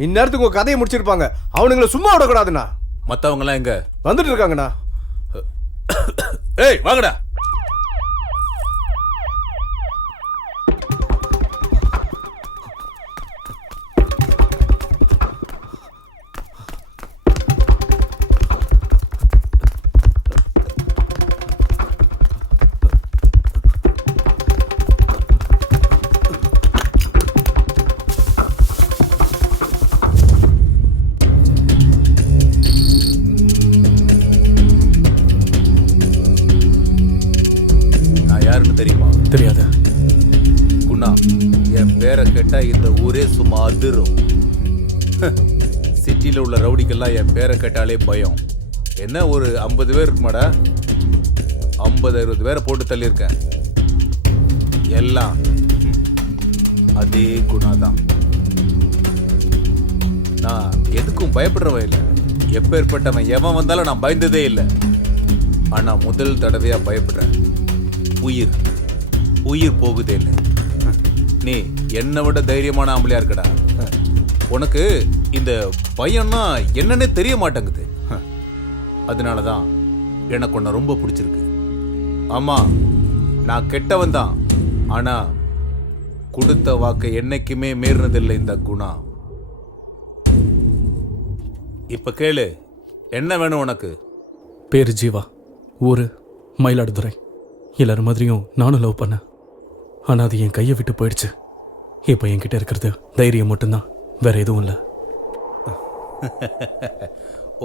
இந்நேரத்துக்கு உங்க கதையை முடிச்சிருப்பாங்க. அவனுங்களை சும்மா விடக்கூடாதுண்ணா. மத்தவங்க எல்லாம் எங்க? வந்துட்டு இருக்காங்கண்ணா. ஏய் வாங்கடா. தெரியுமா? தெரியாது. குணா, என் பேரை கேட்டா இந்த ஊரே சும்மா அதிரும். சிட்டியில் உள்ள ரவுடிக்கெல்லாம் என் பேரை கேட்டாலே பயம். என்ன ஒரு 50 பேர் இருக்குமாடா? 50-60 பேரை போட்டு தள்ளியிருக்கேன். எல்லாம் அதே குணா தான். நான் எதுக்கும் பயப்படுறவன் இல்லை. எப்பேற்பட்டவன் எவன் வந்தாலும் நான் பயந்ததே இல்லை. ஆனா முதல் தடவையா பயப்படுறேன். உயிர் போகுதே இல்லை. நீ என்னை விட தைரியமான ஆம்பளையா இருக்கடா. உனக்கு இந்த பையன்னா என்னன்னே தெரிய மாட்டேங்குது. அதனாலதான் எனக்கு உன்னை ரொம்ப பிடிச்சிருக்கு. ஆமா, நான் கெட்டவன் தான். ஆனா கொடுத்த வாக்கை என்னைக்குமே மீறினதில்லை இந்த குணா. இப்ப கேளு, என்ன வேணும் உனக்கு? பேரு ஜீவா, ஊரு மயிலாடுதுறை. எல்லாரும் மாதிரியும் நானும் லவ் பண்ணேன். ஆனால் அது என் கையை விட்டு போயிடுச்சு. இப்போ என்கிட்ட இருக்கிறது தைரியம் மட்டும்தான், வேற எதுவும் இல்லை.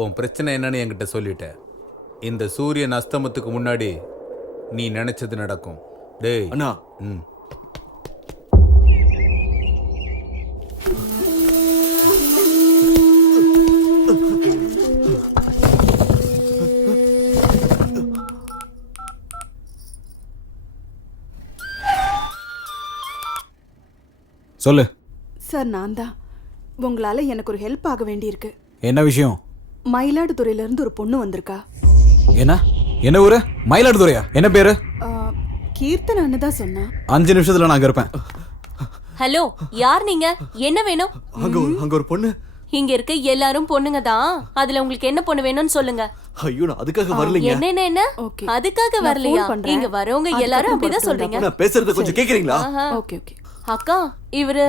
உன் பிரச்சனை என்னன்னு என்கிட்ட சொல்லிட்ட. இந்த சூரியன் அஸ்தமத்துக்கு முன்னாடி நீ நினைச்சது நடக்கும். டேய் அண்ணா. சொல்லு சார். நான் தான். உங்களால எனக்கு ஒரு ஹெல்ப் ஆக வேண்டியிருக்கு. என்ன விஷயம்? மயிலாடுதுறையில இருந்து ஒரு பொண்ணு வந்திருக்கா. என்ன ஊரு? மயிலாடுதுறையா? என்ன பேரு? கீர்த்தனான்னு தான் சொன்னா. 5 நிமிஷத்துல நான் அங்க இருப்பேன். ஹலோ, யார் நீங்க? என்ன வேணும்? அங்க ஒரு பொண்ணு. இங்க இருக்க எல்லாரும் பொண்ணுங்க தான். அதுல உங்களுக்கு என்ன பொண்ணு வேணும்னு சொல்லுங்க. ஐயோ, நான் அதுக்காக வரலைங்க. என்ன அதுக்காக வரலையா? இங்க வரவங்க எல்லாரும் அப்படிதான் சொல்றீங்க. நான் பேசுறத கொஞ்சம் கேக்குறீங்களா? Okay okay. அக்கா, இவரு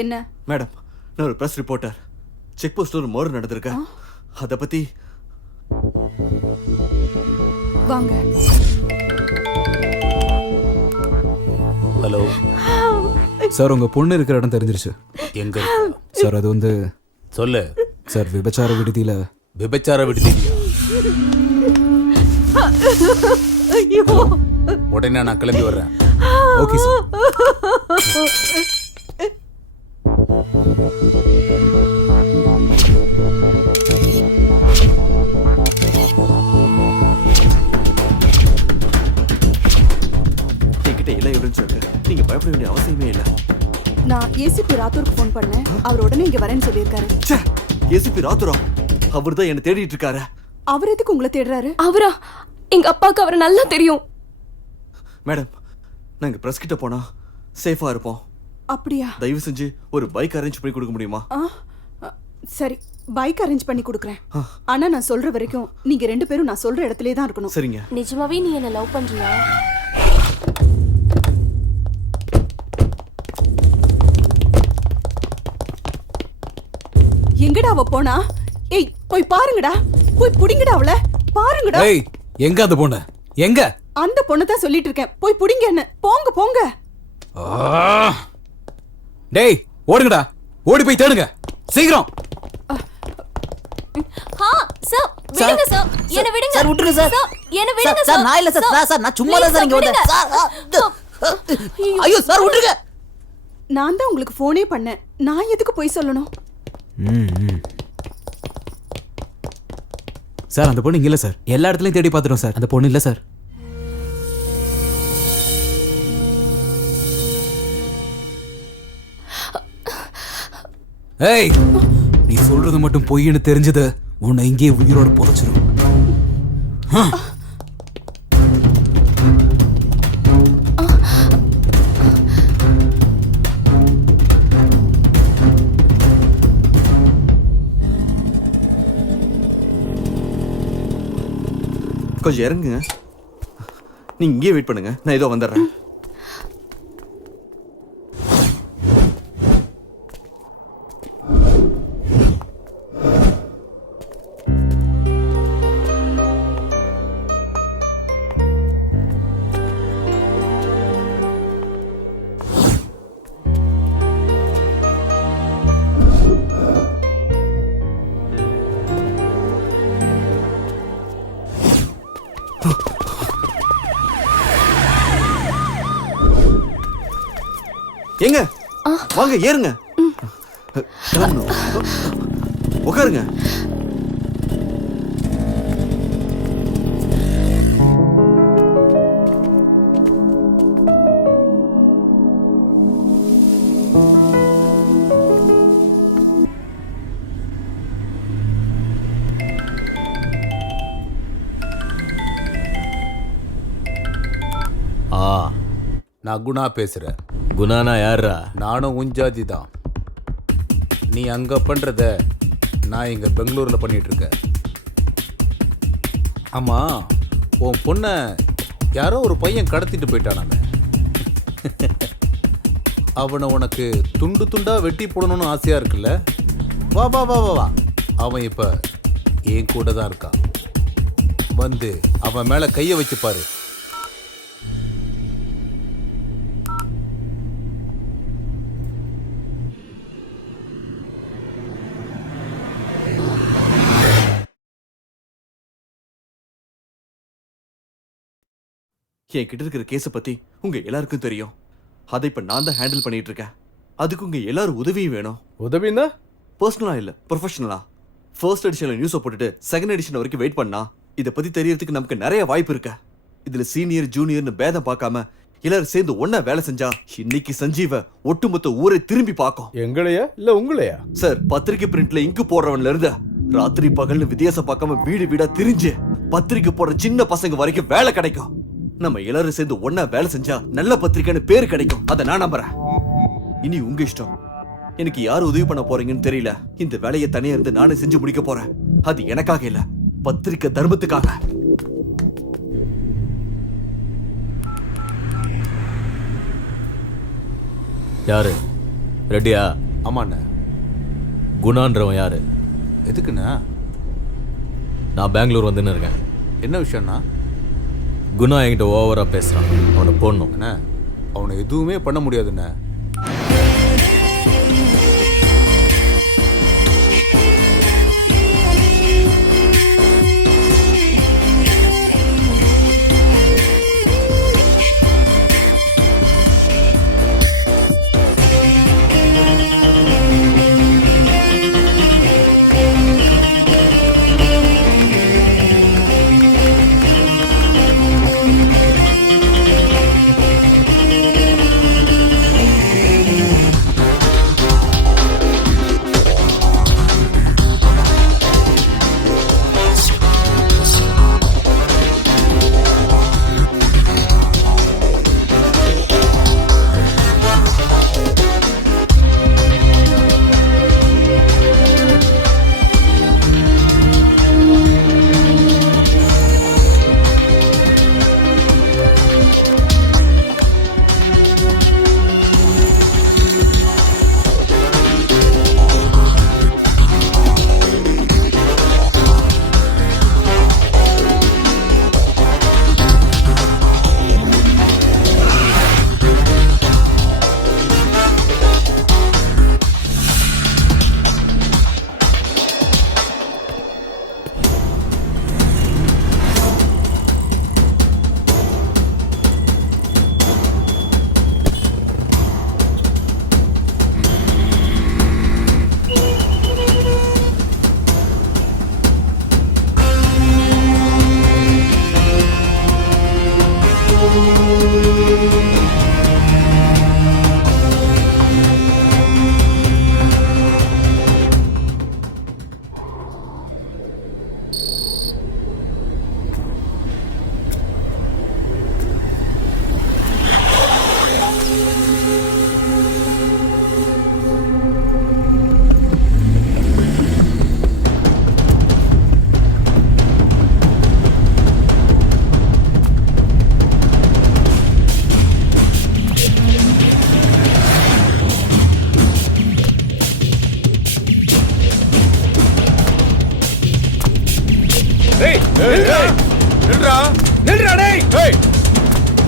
என்ன? மேடம், நான் ஒரு பிரஸ் ரிப்போர்ட்டர். செக் போஸ்ட்ல ஒரு மர்டர் நடந்திருக்கு. அத பத்தி வாங்க. ஹலோ சார், உங்க பொண்ணு இருக்கிற இடம் தெரிஞ்சிருச்சு. எங்க சார்? அது வந்து சொல்லு சார். விபச்சார விடுதியில. விபச்சார விடுதியில? உடனே நான் கிளம்பி வர்றேன். Okay sir. என்கிட்ட எல்லா எவிடன்ஸும் இருக்கு. நீங்க பயப்பட வேண்டிய அவசியமே இல்லை. நான் ஏசிபி ராத்தூருக்கு ஃபோன் பண்ணேன். அவர் உடனே இங்க வரேன்னு சொல்லியிருக்காரு. ஏசிபி ராத்தூரா? அவர் தான் என்ன தேடிட்டு இருக்காரு. அவர் எதுக்கு உங்களை தேடுறாரு? அவரா? எங்க அப்பாவுக்கு அவரை நல்லா தெரியும். மேடம், நாங்க பிரஸ் கிட்ட போனா சேஃபா இருப்போம். அப்படியா? தயவு செஞ்சு ஒரு பைக் அரேஞ்ச் பண்ணி கொடுக்க முடியுமா? சரி, பைக் அரேஞ்ச் பண்ணி கொடுக்குறேன். ஆனா நான் சொல்ற வரைக்கும் நீங்க 2 பேரும் நான் சொல்ற இடத்துலயே தான் இருக்கணும். சரிங்க. நிஜமாவே நீ என்ன லவ் பண்றியா? எங்கடா அவ போனா? ஏய், போய் பாருங்கடா. போய் புடிங்கடா அவளை. பாருங்கடா. ஏய், எங்க அந்த பொண்ணு? எங்க? அந்த பொண்ணு தான் சொல்லிட்டு இருக்கேன். போய் புடிங்கன்னு. போங்க போங்க. டேய், ஓடுங்கடா. ஓடி போய் தேடுங்க. சீக்கிரம். சார், விடுங்க சார். என்ன விடுங்க. சார், விட்டுருங்க சார். என்ன விடுங்க சார். நான் இல்ல சார். சார், நான் சும்மா தான் சார் இங்க வந்தேன். சார், ஐயோ சார், விட்டுருங்க. நான் தான் உங்களுக்கு போனே பண்ணேன். நான் எதுக்கு போய் சொல்லணும்? சார், அந்த பொண்ணு இங்க இல்ல சார். எல்லா இடத்துலயும் தேடி பார்த்துட்டோம் சார். அந்த பொண்ணு இல்ல சார். ஏய், நீ சொல்றது மட்டும் பொய்ன்னு தெரிஞ்சது உன்னை இங்கே உயிரோட புதைச்சிடும். கொஞ்சம் இறங்குங்க. நீங்க இங்கேயே வெயிட் பண்ணுங்க, நான் ஏதோ வந்துடுறேன். எங்க வாங்க ஏறுங்க. உட்காருங்க. நான் குணா பேசுறேன். குணானா யாரா? நானும் உஞ்சாதி தான். நீ அங்க பண்றத நான் இங்க பெங்களூர்ல பண்ணிட்டு இருக்கேன். ஆமா, உன் பொண்ண யாரோ ஒரு பையன் கடத்திட்டு போயிட்டானாமே. அவனை உனக்கு துண்டு துண்டா வெட்டி போடணும்னு ஆசையா இருக்குல்ல? வா வா வா வா வா, அவன் இப்ப என் கூட தான் இருக்கான். வந்து அவன் மேல கைய வச்சு பாரு. என் கிட்ட இருக்கிற கேஸ பத்தி உங்க எல்லாருக்கும் தெரியும். அதை இப்ப நான் தான் ஹேண்டில் பண்ணிட்டு இருக்கேன். அதுக்கு உங்க எல்லாரும் உதவியும் வேணும். உதவினா பர்சனலா இல்ல, ப்ரொஃபஷனலா. ஃபர்ஸ்ட் எடிஷன்ல நியூஸை போட்டுட்டு செகண்ட் எடிஷன் வரைக்கும் வெயிட் பண்ணா இதை பத்தி தெரியறதுக்கு நமக்கு நிறைய வாய்ப்பு இருக்கு. இதுல சீனியர் ஜூனியர்னு பேதம் பார்க்காம எல்லாரும் சேர்ந்து ஒன்னா வேலை செஞ்சா இன்னைக்கு சஞ்சீவ ஒட்டுமொத்த ஊரை திரும்பி பார்க்கும். எங்களையா இல்ல உங்களையா? சார், பத்திரிக்கை பிரிண்ட்ல இங்கு போடுறவன்ல இருந்து ராத்திரி பகல்னு வித்தியாசம் பார்க்காம வீடு வீடா திரிஞ்சு பத்திரிக்கை போடுற சின்ன பசங்க வரைக்கும் வேலை கிடைக்கும். நம்ம எல்லாரும் சேர்ந்து ஒன்னா வேலை செஞ்சா நல்ல பத்திரிக்கைன்னு பேரு கிடைக்கும். அதை நான் நம்புறேன். இனி உங்க இஷ்டம். எனக்கு யாரு உதவி பண்ண போறீங்கன்னு தெரியல. இந்த வேலையை தனியா இருந்து நானே செஞ்சு முடிக்க போறேன். அது எனக்காக இல்ல, பத்திரிக்கை தர்மத்துக்காக. யாரு? ரெடியா? ஆமாண்ண. குணான்றவன் யாரு? எதுக்குண்ணா? நான் பெங்களூர் வந்துன்னு இருக்கேன். என்ன விஷயம்னா? குணா என்கிட்ட ஓவரா பேசுறான். அவனை போடணும். அண்ணா, அவனை எதுவுமே பண்ண முடியாதுண்ணே.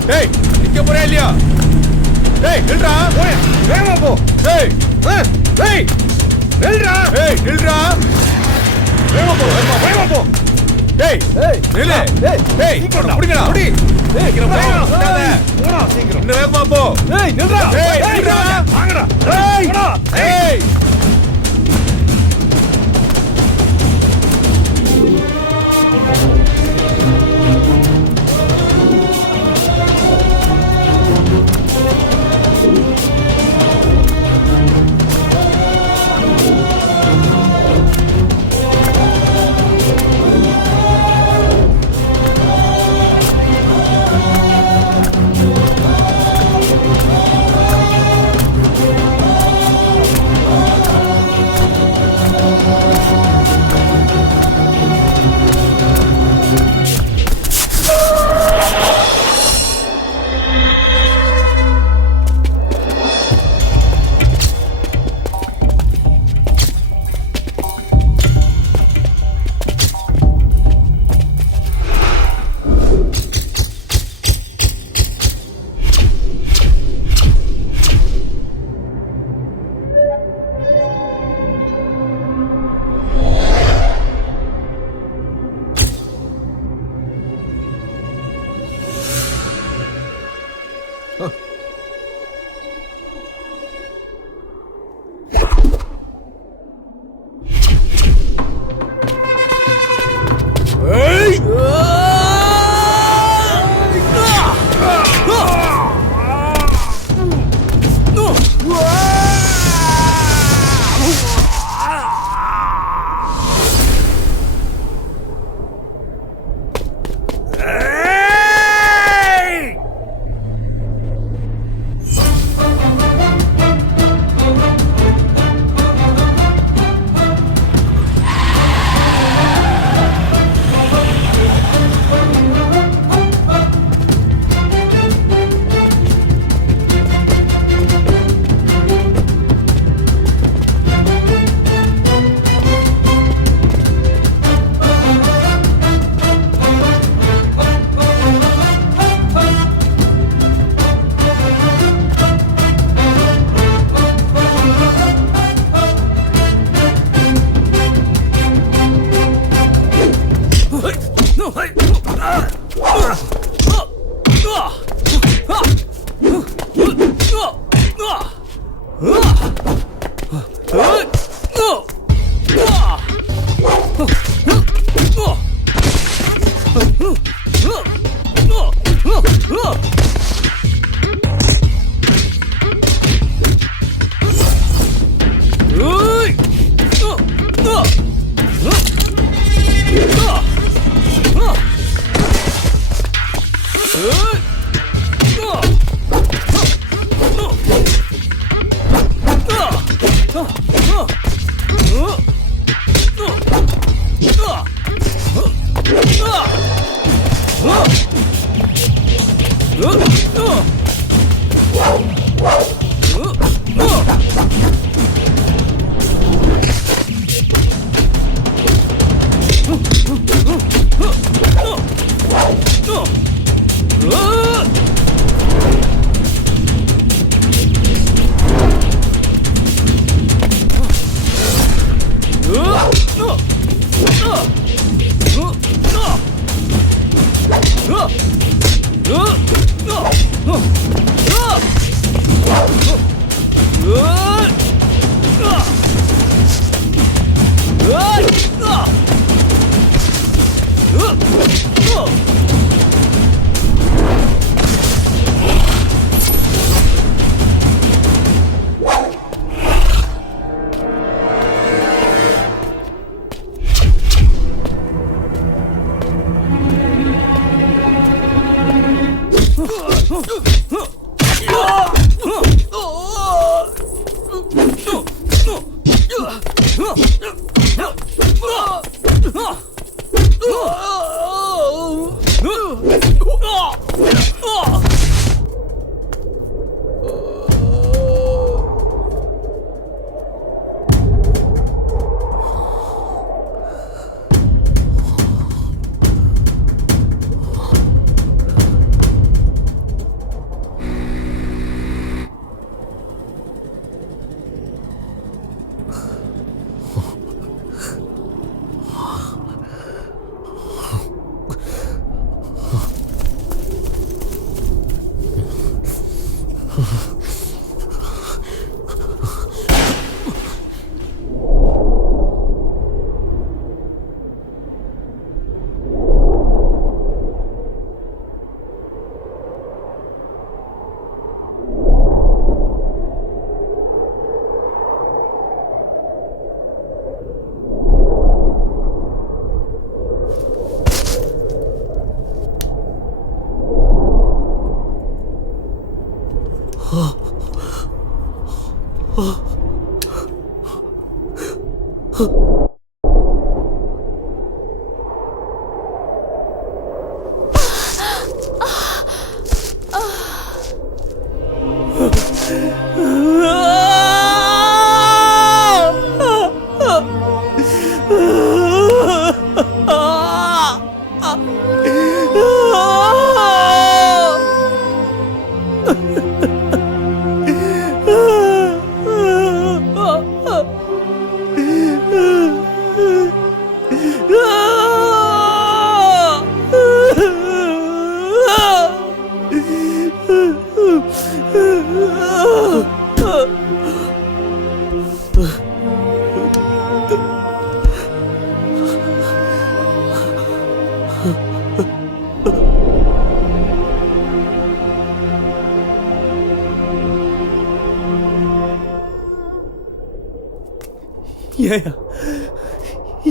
டேய் நிக்க போறியா இல்லையா? டேய் நில்றா, போய் வேகமா போ. டேய் டேய் நில்றா, டேய் நில்றா, வேகமா போ, வேகமா போ. டேய் நில்லு, டேய் புடிங்கடா, புடி. டேய் சீக்கிரம் போ, போடா சீக்கிரம். இன்னும் வேகமா போ. டேய் நில்றா, டேய் நில்றா, வாங்கடா. டேய் டேய்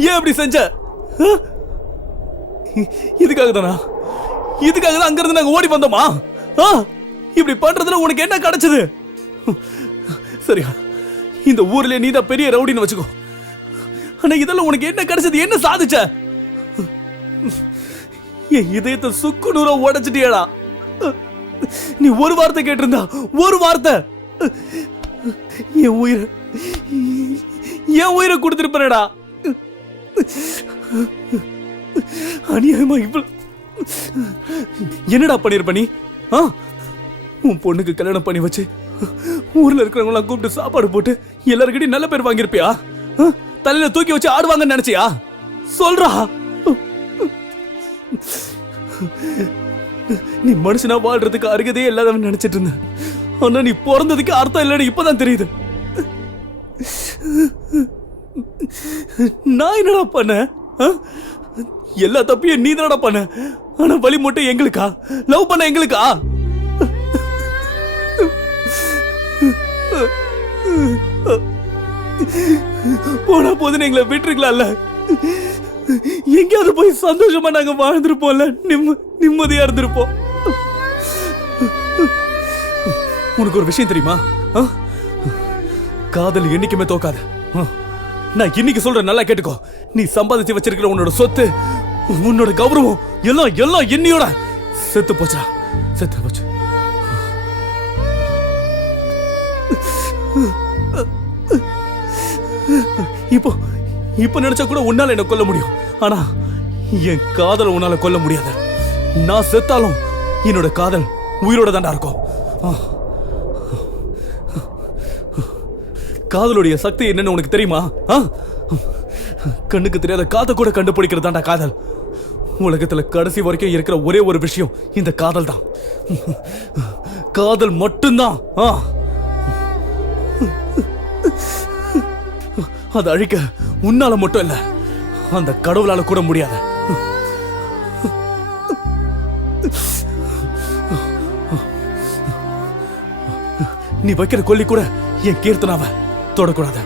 ஏன் அப்படி செஞ்ச? இதுக்காக தானா? இதுக்காக தான் அங்கிருந்து நாங்க ஓடி வந்தோமா? இப்படி பண்றதுல உனக்கு என்ன கிடைச்சது? சரியா, இந்த ஊர்ல நீதான் பெரிய ரவுடின்னு வச்சுக்கோ. ஆனா இதெல்லாம் உனக்கு என்ன கிடைச்சது? என்ன சாதிச்ச? என் இதயத்தை சுக்கு நூறா உடைச்சிட்டியடா. நீ ஒரு வார்த்தை கேட்டிருந்தா, ஒரு வார்த்தை, என் உயிரை கொடுத்திருப்பா. அநியாயமா இவ்வளவு என்னடா பண்ணிருப்ப நீ? உன் பொண்ணுக்கு கல்யாணம் பண்ணி வச்சு ஊர்ல இருக்கிறவங்க கூப்பிட்டு சாப்பாடு போட்டு எல்லாருக்கிட்டையும் நல்ல பேர் வாங்கிருப்பியா? தலையில தூக்கி வச்சு ஆடுவாங்கன்னு நினைச்சியா? சொல்றா. நீ மனுஷனா வாழ்றதுக்கு அருகதையே இல்லாதவன் நினைச்சிட்டு இருந்த. ஆனா நீ பிறந்ததுக்கு அர்த்தம் இல்லைன்னு இப்பதான் தெரியுது. நான் என்னடா பண்ண? எல்லா தப்பையும் நீ தானடா பண்ண. ஆனா வலி மட்டும் எங்களுக்கா? லவ் பண்ண எங்களுக்கா? போனா போதுன்னு எங்களை விட்டுருக்கலாம்ல. எங்கேயாவது போய் சந்தோஷமா நாங்க வாழ்ந்துருப்போம்ல, நிம்மதியா இருந்திருப்போம். உனக்கு ஒரு விஷயம் தெரியுமா? காதல் என்னைக்குமே தோக்காது. நான் இன்னைக்கு சொல்றேன், நல்லா கேட்டுக்கோ. நீ சம்பாதிச்சு வச்சிருக்கிற உன்னோட சொத்து, உன்னோட கௌரவம் எல்லாம் எல்லாம் என்னையோட செத்து போச்சா, செத்து போச்சு. இப்போ நினைச்சா கூட உன்னால என்ன கொல்ல முடியும். ஆனா என் காதல் உன்னால கொல்ல முடியாது. நான் செத்தாலும் என்னோட காதல் உயிரோட தாண்டா இருக்கும். காதலுடைய சக்தி என்னன்னு உனக்கு தெரியுமா? கண்ணுக்கு தெரியாத காதை கூட கண்டுபிடிக்கிறது தாண்டா காதல். உலகத்துல கடைசி வரைக்கும் இருக்கிற ஒரே ஒரு விஷயம் இந்த காதல் தான். காதல் மட்டும்தான். அதை அழிக்க உன்னால மட்டும் இல்ல, அந்த கடவுளால கூட முடியாது. நீ வைக்கிற கொல்லி கூட என் கீர்த்தனாவை தொடக்கூடாது.